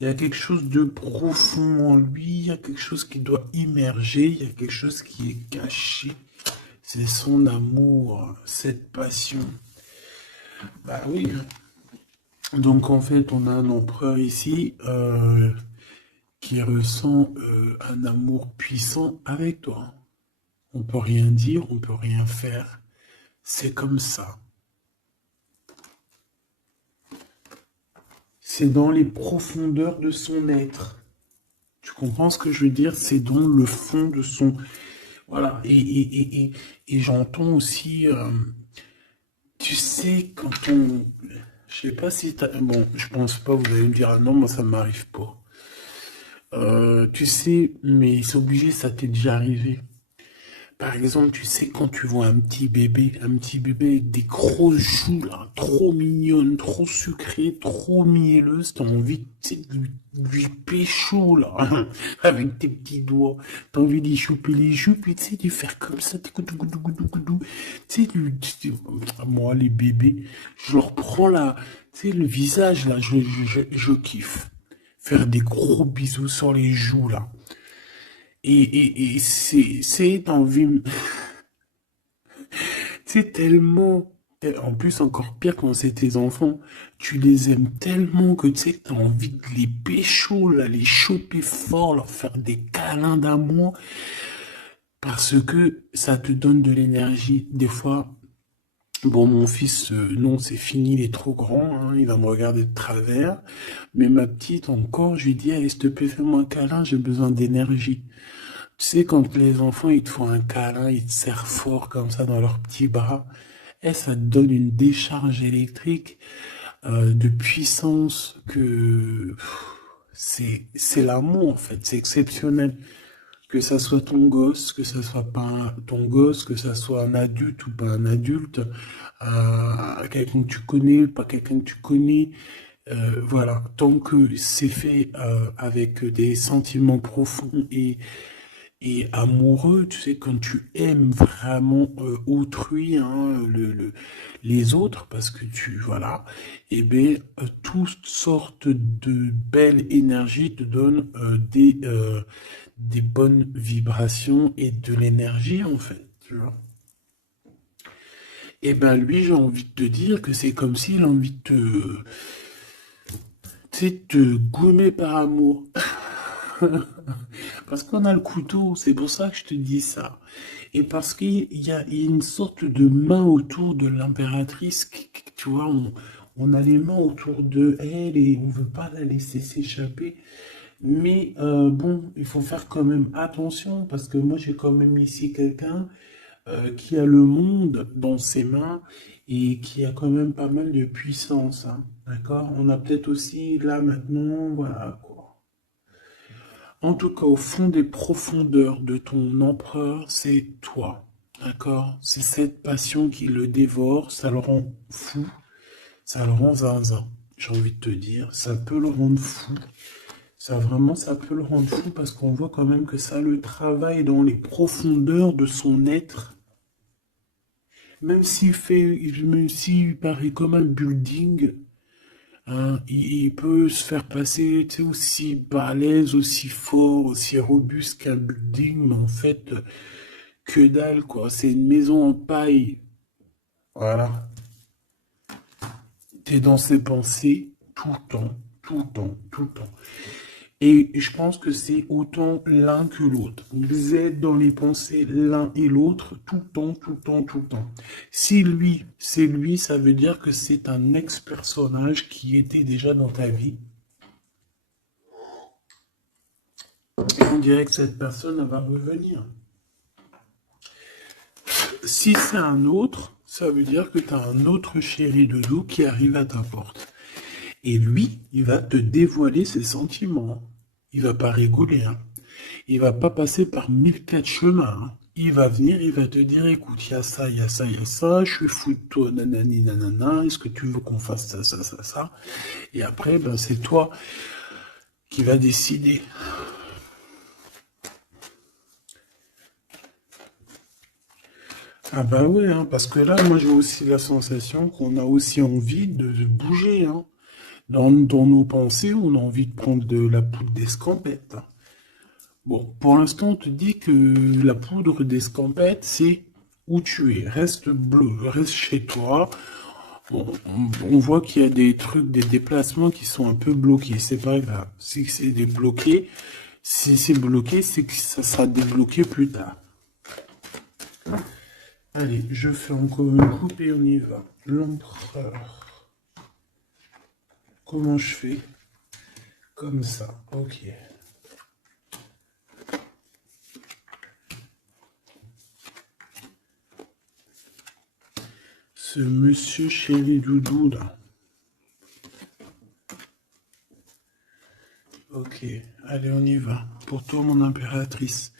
il y a quelque chose de profond en lui, il y a quelque chose qui doit immerger, il y a quelque chose qui est caché. C'est son amour, cette passion. Bah oui. Donc en fait, on a un empereur ici qui ressent un amour puissant avec toi. On peut rien dire, on peut rien faire. C'est comme ça. C'est dans les profondeurs de son être. Tu comprends ce que je veux dire? C'est dans le fond de son... Voilà. Et j'entends aussi... tu sais, quand on... Je sais pas si t'as... Bon, je pense pas, vous allez me dire, ah non, moi ça m'arrive pas. Tu sais, mais c'est obligé, ça t'est déjà arrivé. Par exemple, tu sais, quand tu vois un petit bébé avec des grosses joues, là, trop mignonnes, trop sucrées, trop mielleuses, t'as envie, tu sais, de lui pécho, là, avec tes petits doigts. T'as envie d'y choper les joues, puis tu sais, de faire comme ça, goudou, goudou, goudou, goudou. Tu sais, moi, les bébés, je leur prends là, tu sais, le visage, là, je kiffe. Faire des gros bisous sur les joues, là. Et c'est envie, c'est tellement, en plus encore pire quand c'est tes enfants, tu les aimes tellement que tu sais que t'as envie de les pécho, là, les choper fort, leur faire des câlins d'amour, parce que ça te donne de l'énergie. Des fois, bon, mon fils, non, c'est fini, il est trop grand, hein, il va me regarder de travers, mais ma petite encore, je lui dis, allez, s'il te plaît, fais-moi un câlin, j'ai besoin d'énergie. Tu sais, quand les enfants, ils te font un câlin, ils te serrent fort comme ça dans leurs petits bras, et ça te donne une décharge électrique de puissance que c'est l'amour en fait, c'est exceptionnel. Que ça soit ton gosse, que ça soit pas ton gosse, que ça soit un adulte ou pas un adulte, quelqu'un que tu connais, pas quelqu'un que tu connais, voilà, tant que c'est fait avec des sentiments profonds et amoureux, tu sais, quand tu aimes vraiment autrui, hein, les autres, parce que tu, voilà, et bien, toutes sortes de belles énergies te donnent des bonnes vibrations et de l'énergie, en fait, tu vois. Et ben lui, j'ai envie de te dire que c'est comme s'il a envie de te, tu sais, te gommer par amour. Parce qu'on a le couteau, c'est pour ça que je te dis ça. Et parce qu'il y a une sorte de main autour de l'impératrice, tu vois, on a les mains autour de elle et on veut pas la laisser s'échapper. Mais bon, il faut faire quand même attention parce que moi j'ai quand même ici quelqu'un qui a le monde dans ses mains et qui a quand même pas mal de puissance, hein. D'accord? On a peut-être aussi là maintenant, voilà quoi. En tout cas, au fond des profondeurs de ton empereur, c'est toi. D'accord? C'est cette passion qui le dévore, ça le rend fou, ça le rend zinzin. J'ai envie de te dire, ça peut le rendre fou. Ça vraiment, ça peut le rendre fou parce qu'on voit quand même que ça le travaille dans les profondeurs de son être. Même s'il paraît comme un building, hein, il peut se faire passer, tu sais, aussi balèze, aussi fort, aussi robuste qu'un building, mais en fait, que dalle, quoi. C'est une maison en paille. Voilà. T'es dans ses pensées tout le temps, tout le temps, tout le temps. Et je pense que c'est autant l'un que l'autre. Vous êtes dans les pensées l'un et l'autre tout le temps, tout le temps, tout le temps. Si lui, c'est lui, ça veut dire que c'est un ex-personnage qui était déjà dans ta vie. Et on dirait que cette personne elle va revenir. Si c'est un autre, ça veut dire que tu as un autre chéri de doux qui arrive à ta porte. Et lui, il va te dévoiler ses sentiments. Il va pas rigoler, hein. Il va pas passer par 1004 chemins, hein. Il va venir, il va te dire, écoute, il y a ça, il y a ça, il y a ça, je suis fou de toi, nanani, nanana, est-ce que tu veux qu'on fasse ça, ça, ça, ça? Et après, ben, c'est toi qui vas décider. Ah bah ouais, hein, parce que là, moi j'ai aussi la sensation qu'on a aussi envie de bouger, hein. Dans nos pensées, on a envie de prendre de la poudre d'escampette, hein. Bon, pour l'instant, on te dit que la poudre d'escampette, c'est où tu es. Reste bleu, reste chez toi. Bon, on voit qu'il y a des trucs, des déplacements qui sont un peu bloqués. C'est pas grave. Si c'est débloqué, si c'est bloqué, c'est que ça sera débloqué plus tard. Allez, je fais encore une coupe et on y va. L'empereur. Comment je fais? Comme ça, ok. Ce monsieur chéri doudou là. Ok, allez, on y va. Pour toi, mon impératrice.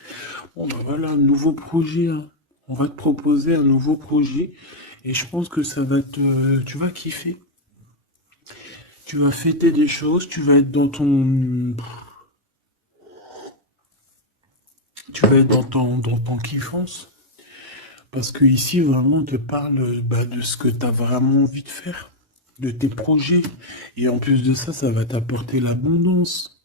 Bon, bah voilà, un nouveau projet, hein. On va te proposer un nouveau projet. Et je pense que ça va te... Tu vas kiffer. Tu vas fêter des choses. Tu vas être dans ton... Tu vas être dans ton kiffance. Parce que ici, vraiment, on te parle bah, de ce que tu as vraiment envie de faire. De tes projets. Et en plus de ça, ça va t'apporter l'abondance.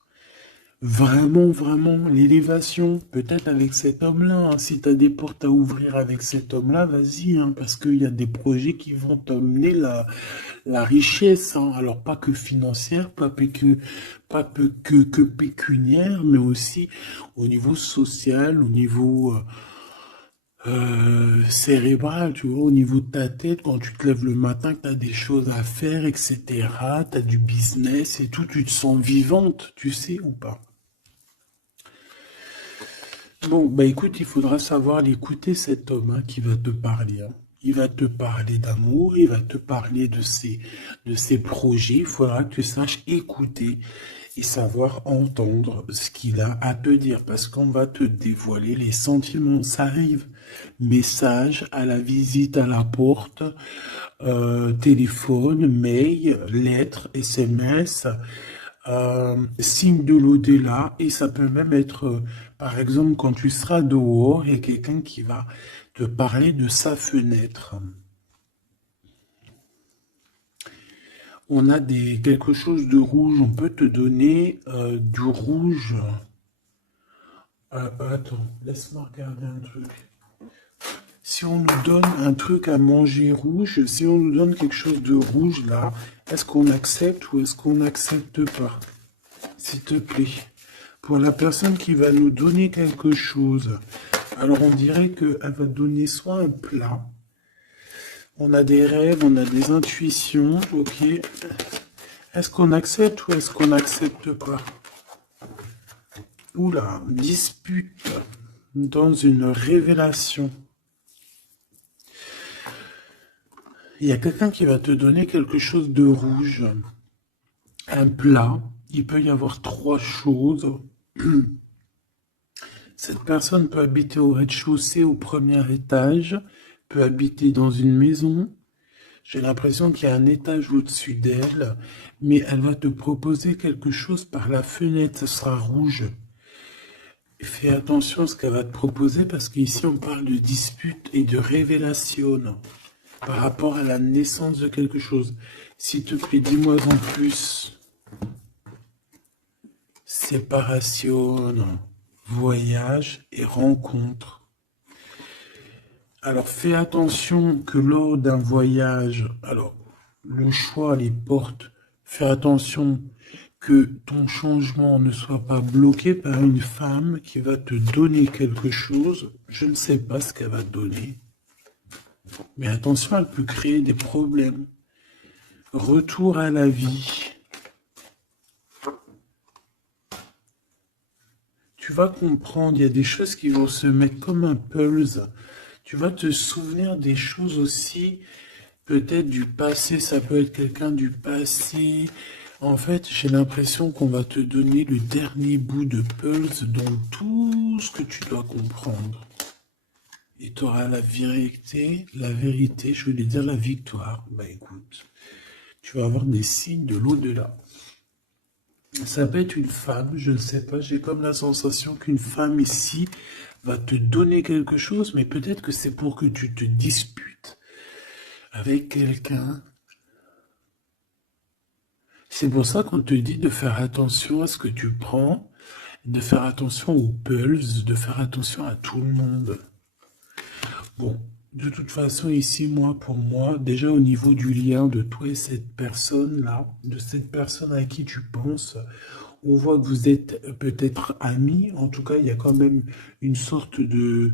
Vraiment, vraiment, l'élévation, peut-être avec cet homme-là, hein. Si tu as des portes à ouvrir avec cet homme-là, vas-y, hein, parce qu'il y a des projets qui vont t'emmener la richesse, hein. Alors, pas que financière, pas que pécuniaire, mais aussi au niveau social, au niveau cérébral, tu vois, au niveau de ta tête, quand tu te lèves le matin, que tu as des choses à faire, etc., tu as du business et tout, tu te sens vivante, tu sais ou pas? Bon, bah écoute, il faudra savoir l'écouter, cet homme hein, qui va te parler, hein. Il va te parler d'amour, il va te parler de ses projets. Il faudra que tu saches écouter et savoir entendre ce qu'il a à te dire parce qu'on va te dévoiler les sentiments. Ça arrive. Message à la visite à la porte, téléphone, mail, lettres, SMS, signe de l'au-delà, et ça peut même être, par exemple, quand tu seras dehors, il y a quelqu'un qui va te parler de sa fenêtre. On a quelque chose de rouge, on peut te donner du rouge. Attends, laisse-moi regarder un truc. Si on nous donne un truc à manger rouge, si on nous donne quelque chose de rouge là, est-ce qu'on accepte ou est-ce qu'on n'accepte pas? S'il te plaît. Pour la personne qui va nous donner quelque chose, alors on dirait qu'elle va donner soit un plat, on a des rêves, on a des intuitions, ok. Est-ce qu'on accepte ou est-ce qu'on n'accepte pas? Oula, dispute dans une révélation. Il y a quelqu'un qui va te donner quelque chose de rouge, un plat. Il peut y avoir trois choses. Cette personne peut habiter au rez-de-chaussée, au premier étage, peut habiter dans une maison. J'ai l'impression qu'il y a un étage au-dessus d'elle, mais elle va te proposer quelque chose par la fenêtre, ce sera rouge. Fais attention à ce qu'elle va te proposer parce qu'ici on parle de dispute et de révélation par rapport à la naissance de quelque chose. S'il te plaît, dis-moi en plus. Séparation, voyage et rencontre. Alors fais attention que lors d'un voyage, alors le choix les porte, fais attention que ton changement ne soit pas bloqué par une femme qui va te donner quelque chose. Je ne sais pas ce qu'elle va te donner. Mais attention, elle peut créer des problèmes. Retour à la vie. Tu vas comprendre, il y a des choses qui vont se mettre comme un pulse. Tu vas te souvenir des choses aussi, peut-être du passé, ça peut être quelqu'un du passé. En fait, j'ai l'impression qu'on va te donner le dernier bout de pulse dans tout ce que tu dois comprendre. Et tu auras la vérité, je voulais dire la victoire. Bah écoute, tu vas avoir des signes de l'au-delà. Ça peut être une femme, je ne sais pas, j'ai comme la sensation qu'une femme ici va te donner quelque chose, mais peut-être que c'est pour que tu te disputes avec quelqu'un. C'est pour ça qu'on te dit de faire attention à ce que tu prends, de faire attention aux pulses, de faire attention à tout le monde. Bon, de toute façon, ici, pour moi, déjà au niveau du lien de toi et cette personne-là, de cette personne à qui tu penses, on voit que vous êtes peut-être amis. En tout cas, il y a quand même une sorte de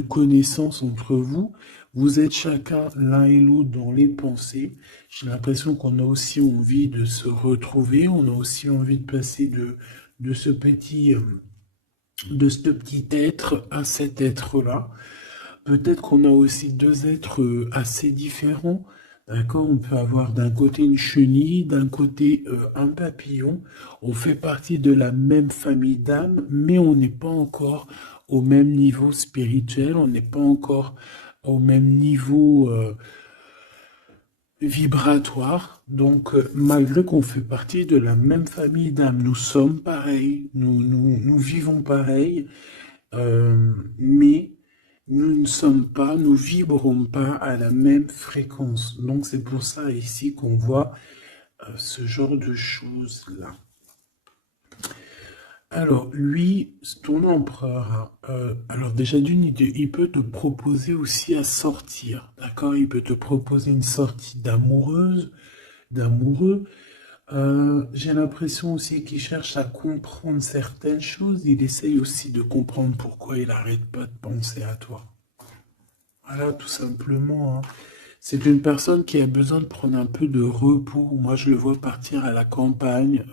connaissance entre vous. Vous êtes chacun l'un et l'autre dans les pensées. J'ai l'impression qu'on a aussi envie de se retrouver. On a aussi envie de passer de ce petit être à cet être-là. Peut-être qu'on a aussi deux êtres assez différents. D'accord, on peut avoir d'un côté une chenille, d'un côté un papillon. On fait partie de la même famille d'âmes, mais on n'est pas encore au même niveau spirituel, on n'est pas encore au même niveau vibratoire. Donc, malgré qu'on fait partie de la même famille d'âmes, nous sommes pareils, nous vivons pareil, mais nous ne sommes pas, nous vibrons pas à la même fréquence. Donc c'est pour ça ici qu'on voit ce genre de choses-là. Alors lui, ton empereur, alors déjà il peut te proposer aussi à sortir, d'accord? Il peut te proposer une sortie d'amoureuse, d'amoureux. J'ai l'impression aussi qu'il cherche à comprendre certaines choses. Il essaye aussi de comprendre pourquoi il n'arrête pas de penser à toi. Voilà, tout simplement, hein. C'est une personne qui a besoin de prendre un peu de repos. Moi, je le vois partir à la campagne.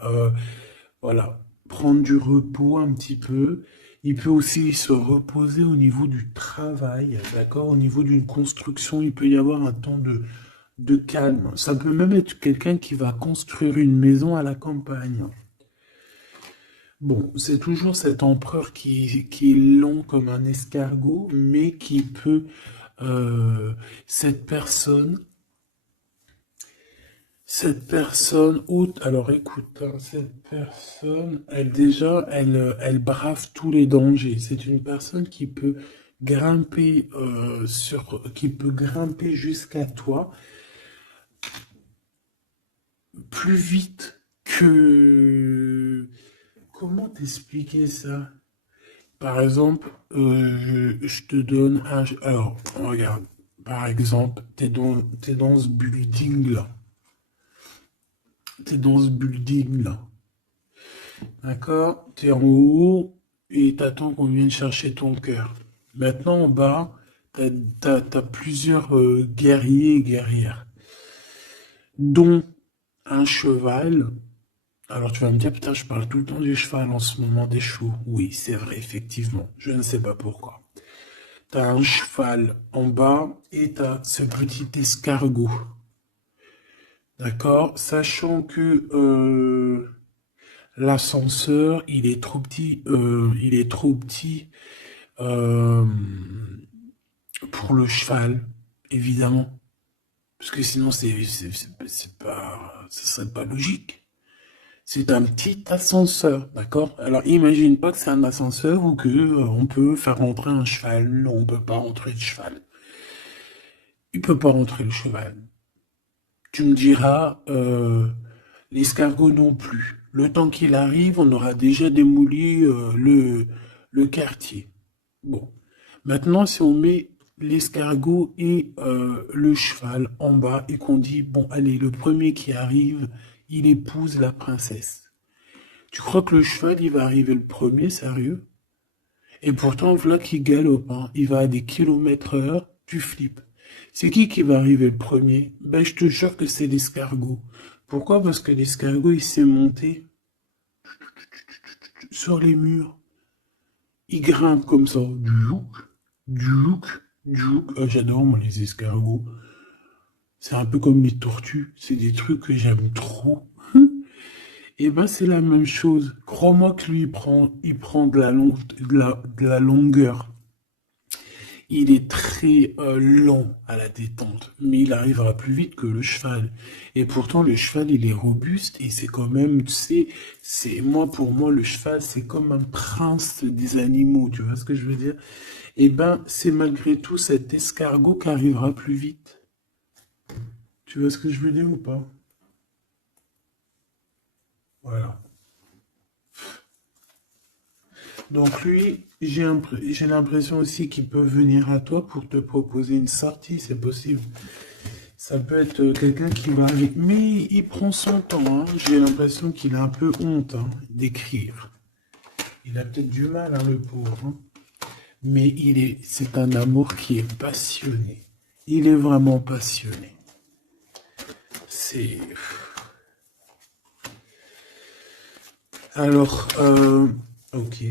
Voilà, prendre du repos un petit peu. Il peut aussi se reposer au niveau du travail, d'accord? Au niveau d'une construction, il peut y avoir un temps de calme. Ça peut même être quelqu'un qui va construire une maison à la campagne. Bon, c'est toujours cet empereur qui est long comme un escargot, mais qui peut, cette personne haute, alors écoute, hein, cette personne, elle brave tous les dangers. C'est une personne qui peut grimper qui peut grimper jusqu'à toi plus vite que, comment t'expliquer ça? Par exemple, je te donne un... Alors, regarde, par exemple, t'es dans ce building-là. T'es dans ce building-là. D'accord? Tu es en haut et t'attends qu'on vienne chercher ton cœur. Maintenant, en bas, t'as plusieurs guerriers et guerrières, dont un cheval. Alors tu vas me dire, putain, je parle tout le temps du cheval en ce moment, des chevaux. Oui, c'est vrai, effectivement. Je ne sais pas pourquoi. T'as un cheval en bas et t'as ce petit escargot. D'accord? Sachant que l'ascenseur, il est trop petit euh, pour le cheval, évidemment. Parce que sinon, c'est pas, ce serait pas logique. C'est un petit ascenseur, d'accord? Alors imagine pas que c'est un ascenseur ou que on peut faire rentrer un cheval. Non, on peut pas rentrer le cheval. Il peut pas rentrer le cheval. Tu me diras, l'escargot non plus. Le temps qu'il arrive, on aura déjà démoli le quartier. Bon. Maintenant, si on met l'escargot et le cheval en bas et qu'on dit, bon, allez, le premier qui arrive, il épouse la princesse. Tu crois que le cheval, il va arriver le premier, sérieux? Et pourtant, voilà qui galope, hein. Il va à des kilomètres heure, tu flippes. C'est qui va arriver le premier? Ben, je te jure que c'est l'escargot. Pourquoi? Parce que l'escargot, il s'est monté sur les murs. Il grimpe comme ça. Du look, du look. Ah, j'adore, moi, les escargots. C'est un peu comme les tortues. C'est des trucs que j'aime trop. Et ben, c'est la même chose. Crois-moi que lui, il prend de la longueur. Il est très lent à la détente, mais il arrivera plus vite que le cheval. Et pourtant, le cheval, il est robuste et c'est quand même, tu sais, moi, pour moi, le cheval, c'est comme un prince des animaux, tu vois ce que je veux dire? Et ben, c'est malgré tout cet escargot qui arrivera plus vite. Tu vois ce que je veux dire ou pas? Voilà. Donc lui, j'ai l'impression aussi qu'il peut venir à toi pour te proposer une sortie, c'est possible. Ça peut être quelqu'un qui va avec... Mais il prend son temps, hein. J'ai l'impression qu'il a un peu honte hein, d'écrire. Il a peut-être du mal, hein, le pauvre. Hein. Mais c'est un amour qui est passionné. Il est vraiment passionné. C'est... Alors, ok.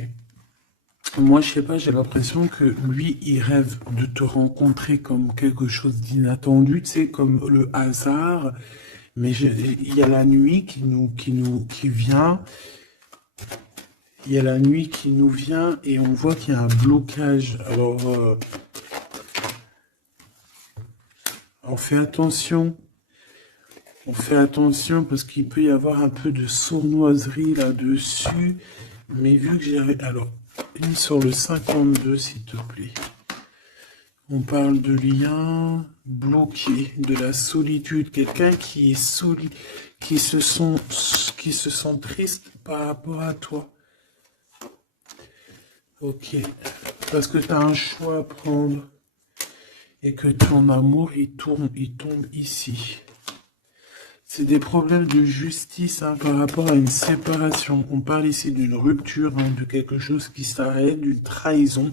Moi, je sais pas, j'ai l'impression que lui, il rêve de te rencontrer comme quelque chose d'inattendu, tu sais, comme le hasard. Mais il y a la nuit qui vient. Il y a la nuit qui nous vient et on voit qu'il y a un blocage. Alors, on fait attention. On fait attention parce qu'il peut y avoir un peu de sournoiserie là-dessus. Mais vu que j'ai... Alors, une sur le 52, s'il te plaît. On parle de lien bloqué, de la solitude. Quelqu'un qui est qui se sent triste par rapport à toi. Ok. Parce que tu as un choix à prendre et que ton amour, il tombe ici. C'est des problèmes de justice hein, par rapport à une séparation. On parle ici d'une rupture, hein, de quelque chose qui s'arrête, d'une trahison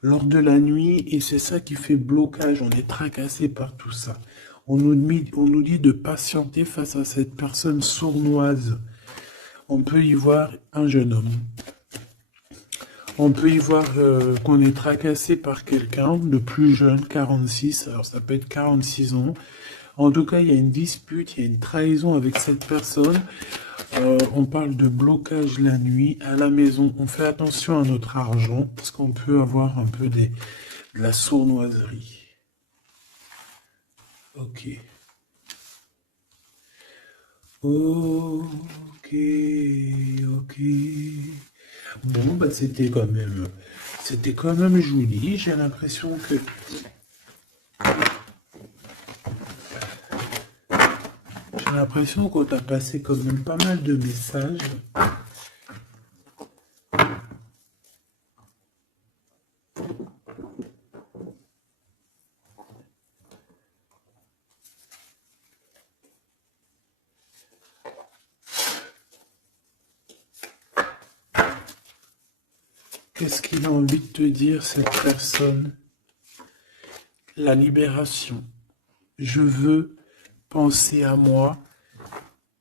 lors de la nuit et c'est ça qui fait blocage. On est tracassé par tout ça. On nous dit de patienter face à cette personne sournoise. On peut y voir un jeune homme. On peut y voir qu'on est tracassé par quelqu'un de plus jeune, 46, alors ça peut être 46 ans. En tout cas, il y a une dispute, il y a une trahison avec cette personne. On parle de blocage la nuit à la maison. On fait attention à notre argent parce qu'on peut avoir un peu de la sournoiserie. Ok. Ok, ok. Bon, bah c'était quand même joli. J'ai l'impression que J'ai l'impression qu'on t'a passé quand même pas mal de messages. Qu'est-ce qu'il a envie de te dire, cette personne? La libération. Je veux penser à moi.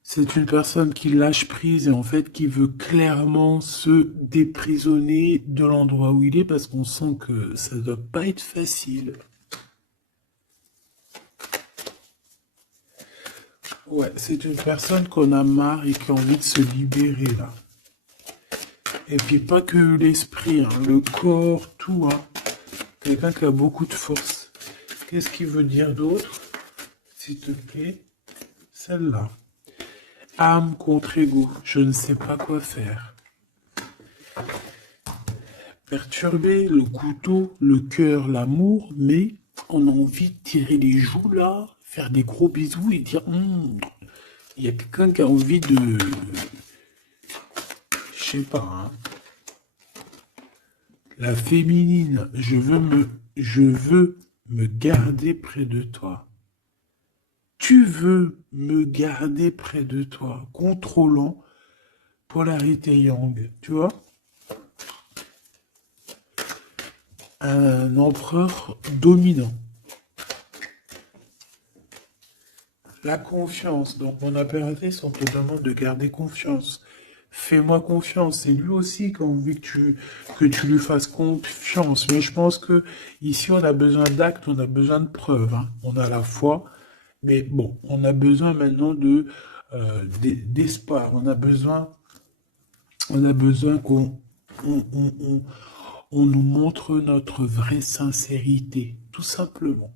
C'est une personne qui lâche prise et en fait qui veut clairement se déprisonner de l'endroit où il est parce qu'on sent que ça ne doit pas être facile. Ouais, c'est une personne qu'on a marre et qui a envie de se libérer là. Et puis pas que l'esprit, hein, le corps, tout. Hein. Quelqu'un qui a beaucoup de force. Qu'est-ce qu'il veut dire d'autre? S'il te plaît, celle-là. Âme contre ego, je ne sais pas quoi faire. Perturber le couteau, le cœur, l'amour, mais on a envie de tirer les joues là, faire des gros bisous et dire il y a quelqu'un qui a envie de. Je sais pas, hein. La féminine, je veux me garder près de toi. Tu veux me garder près de toi, contrôlant polarité yang, tu vois? Un empereur dominant. La confiance. Donc, mon impératrice, on te demande de garder confiance. Fais-moi confiance. C'est lui aussi qui a envie que tu lui fasses confiance. Mais je pense que ici, on a besoin d'actes, on a besoin de preuves. Hein. On a la foi. Mais bon, on a besoin maintenant d'espoir. On a besoin qu'on on nous montre notre vraie sincérité, tout simplement.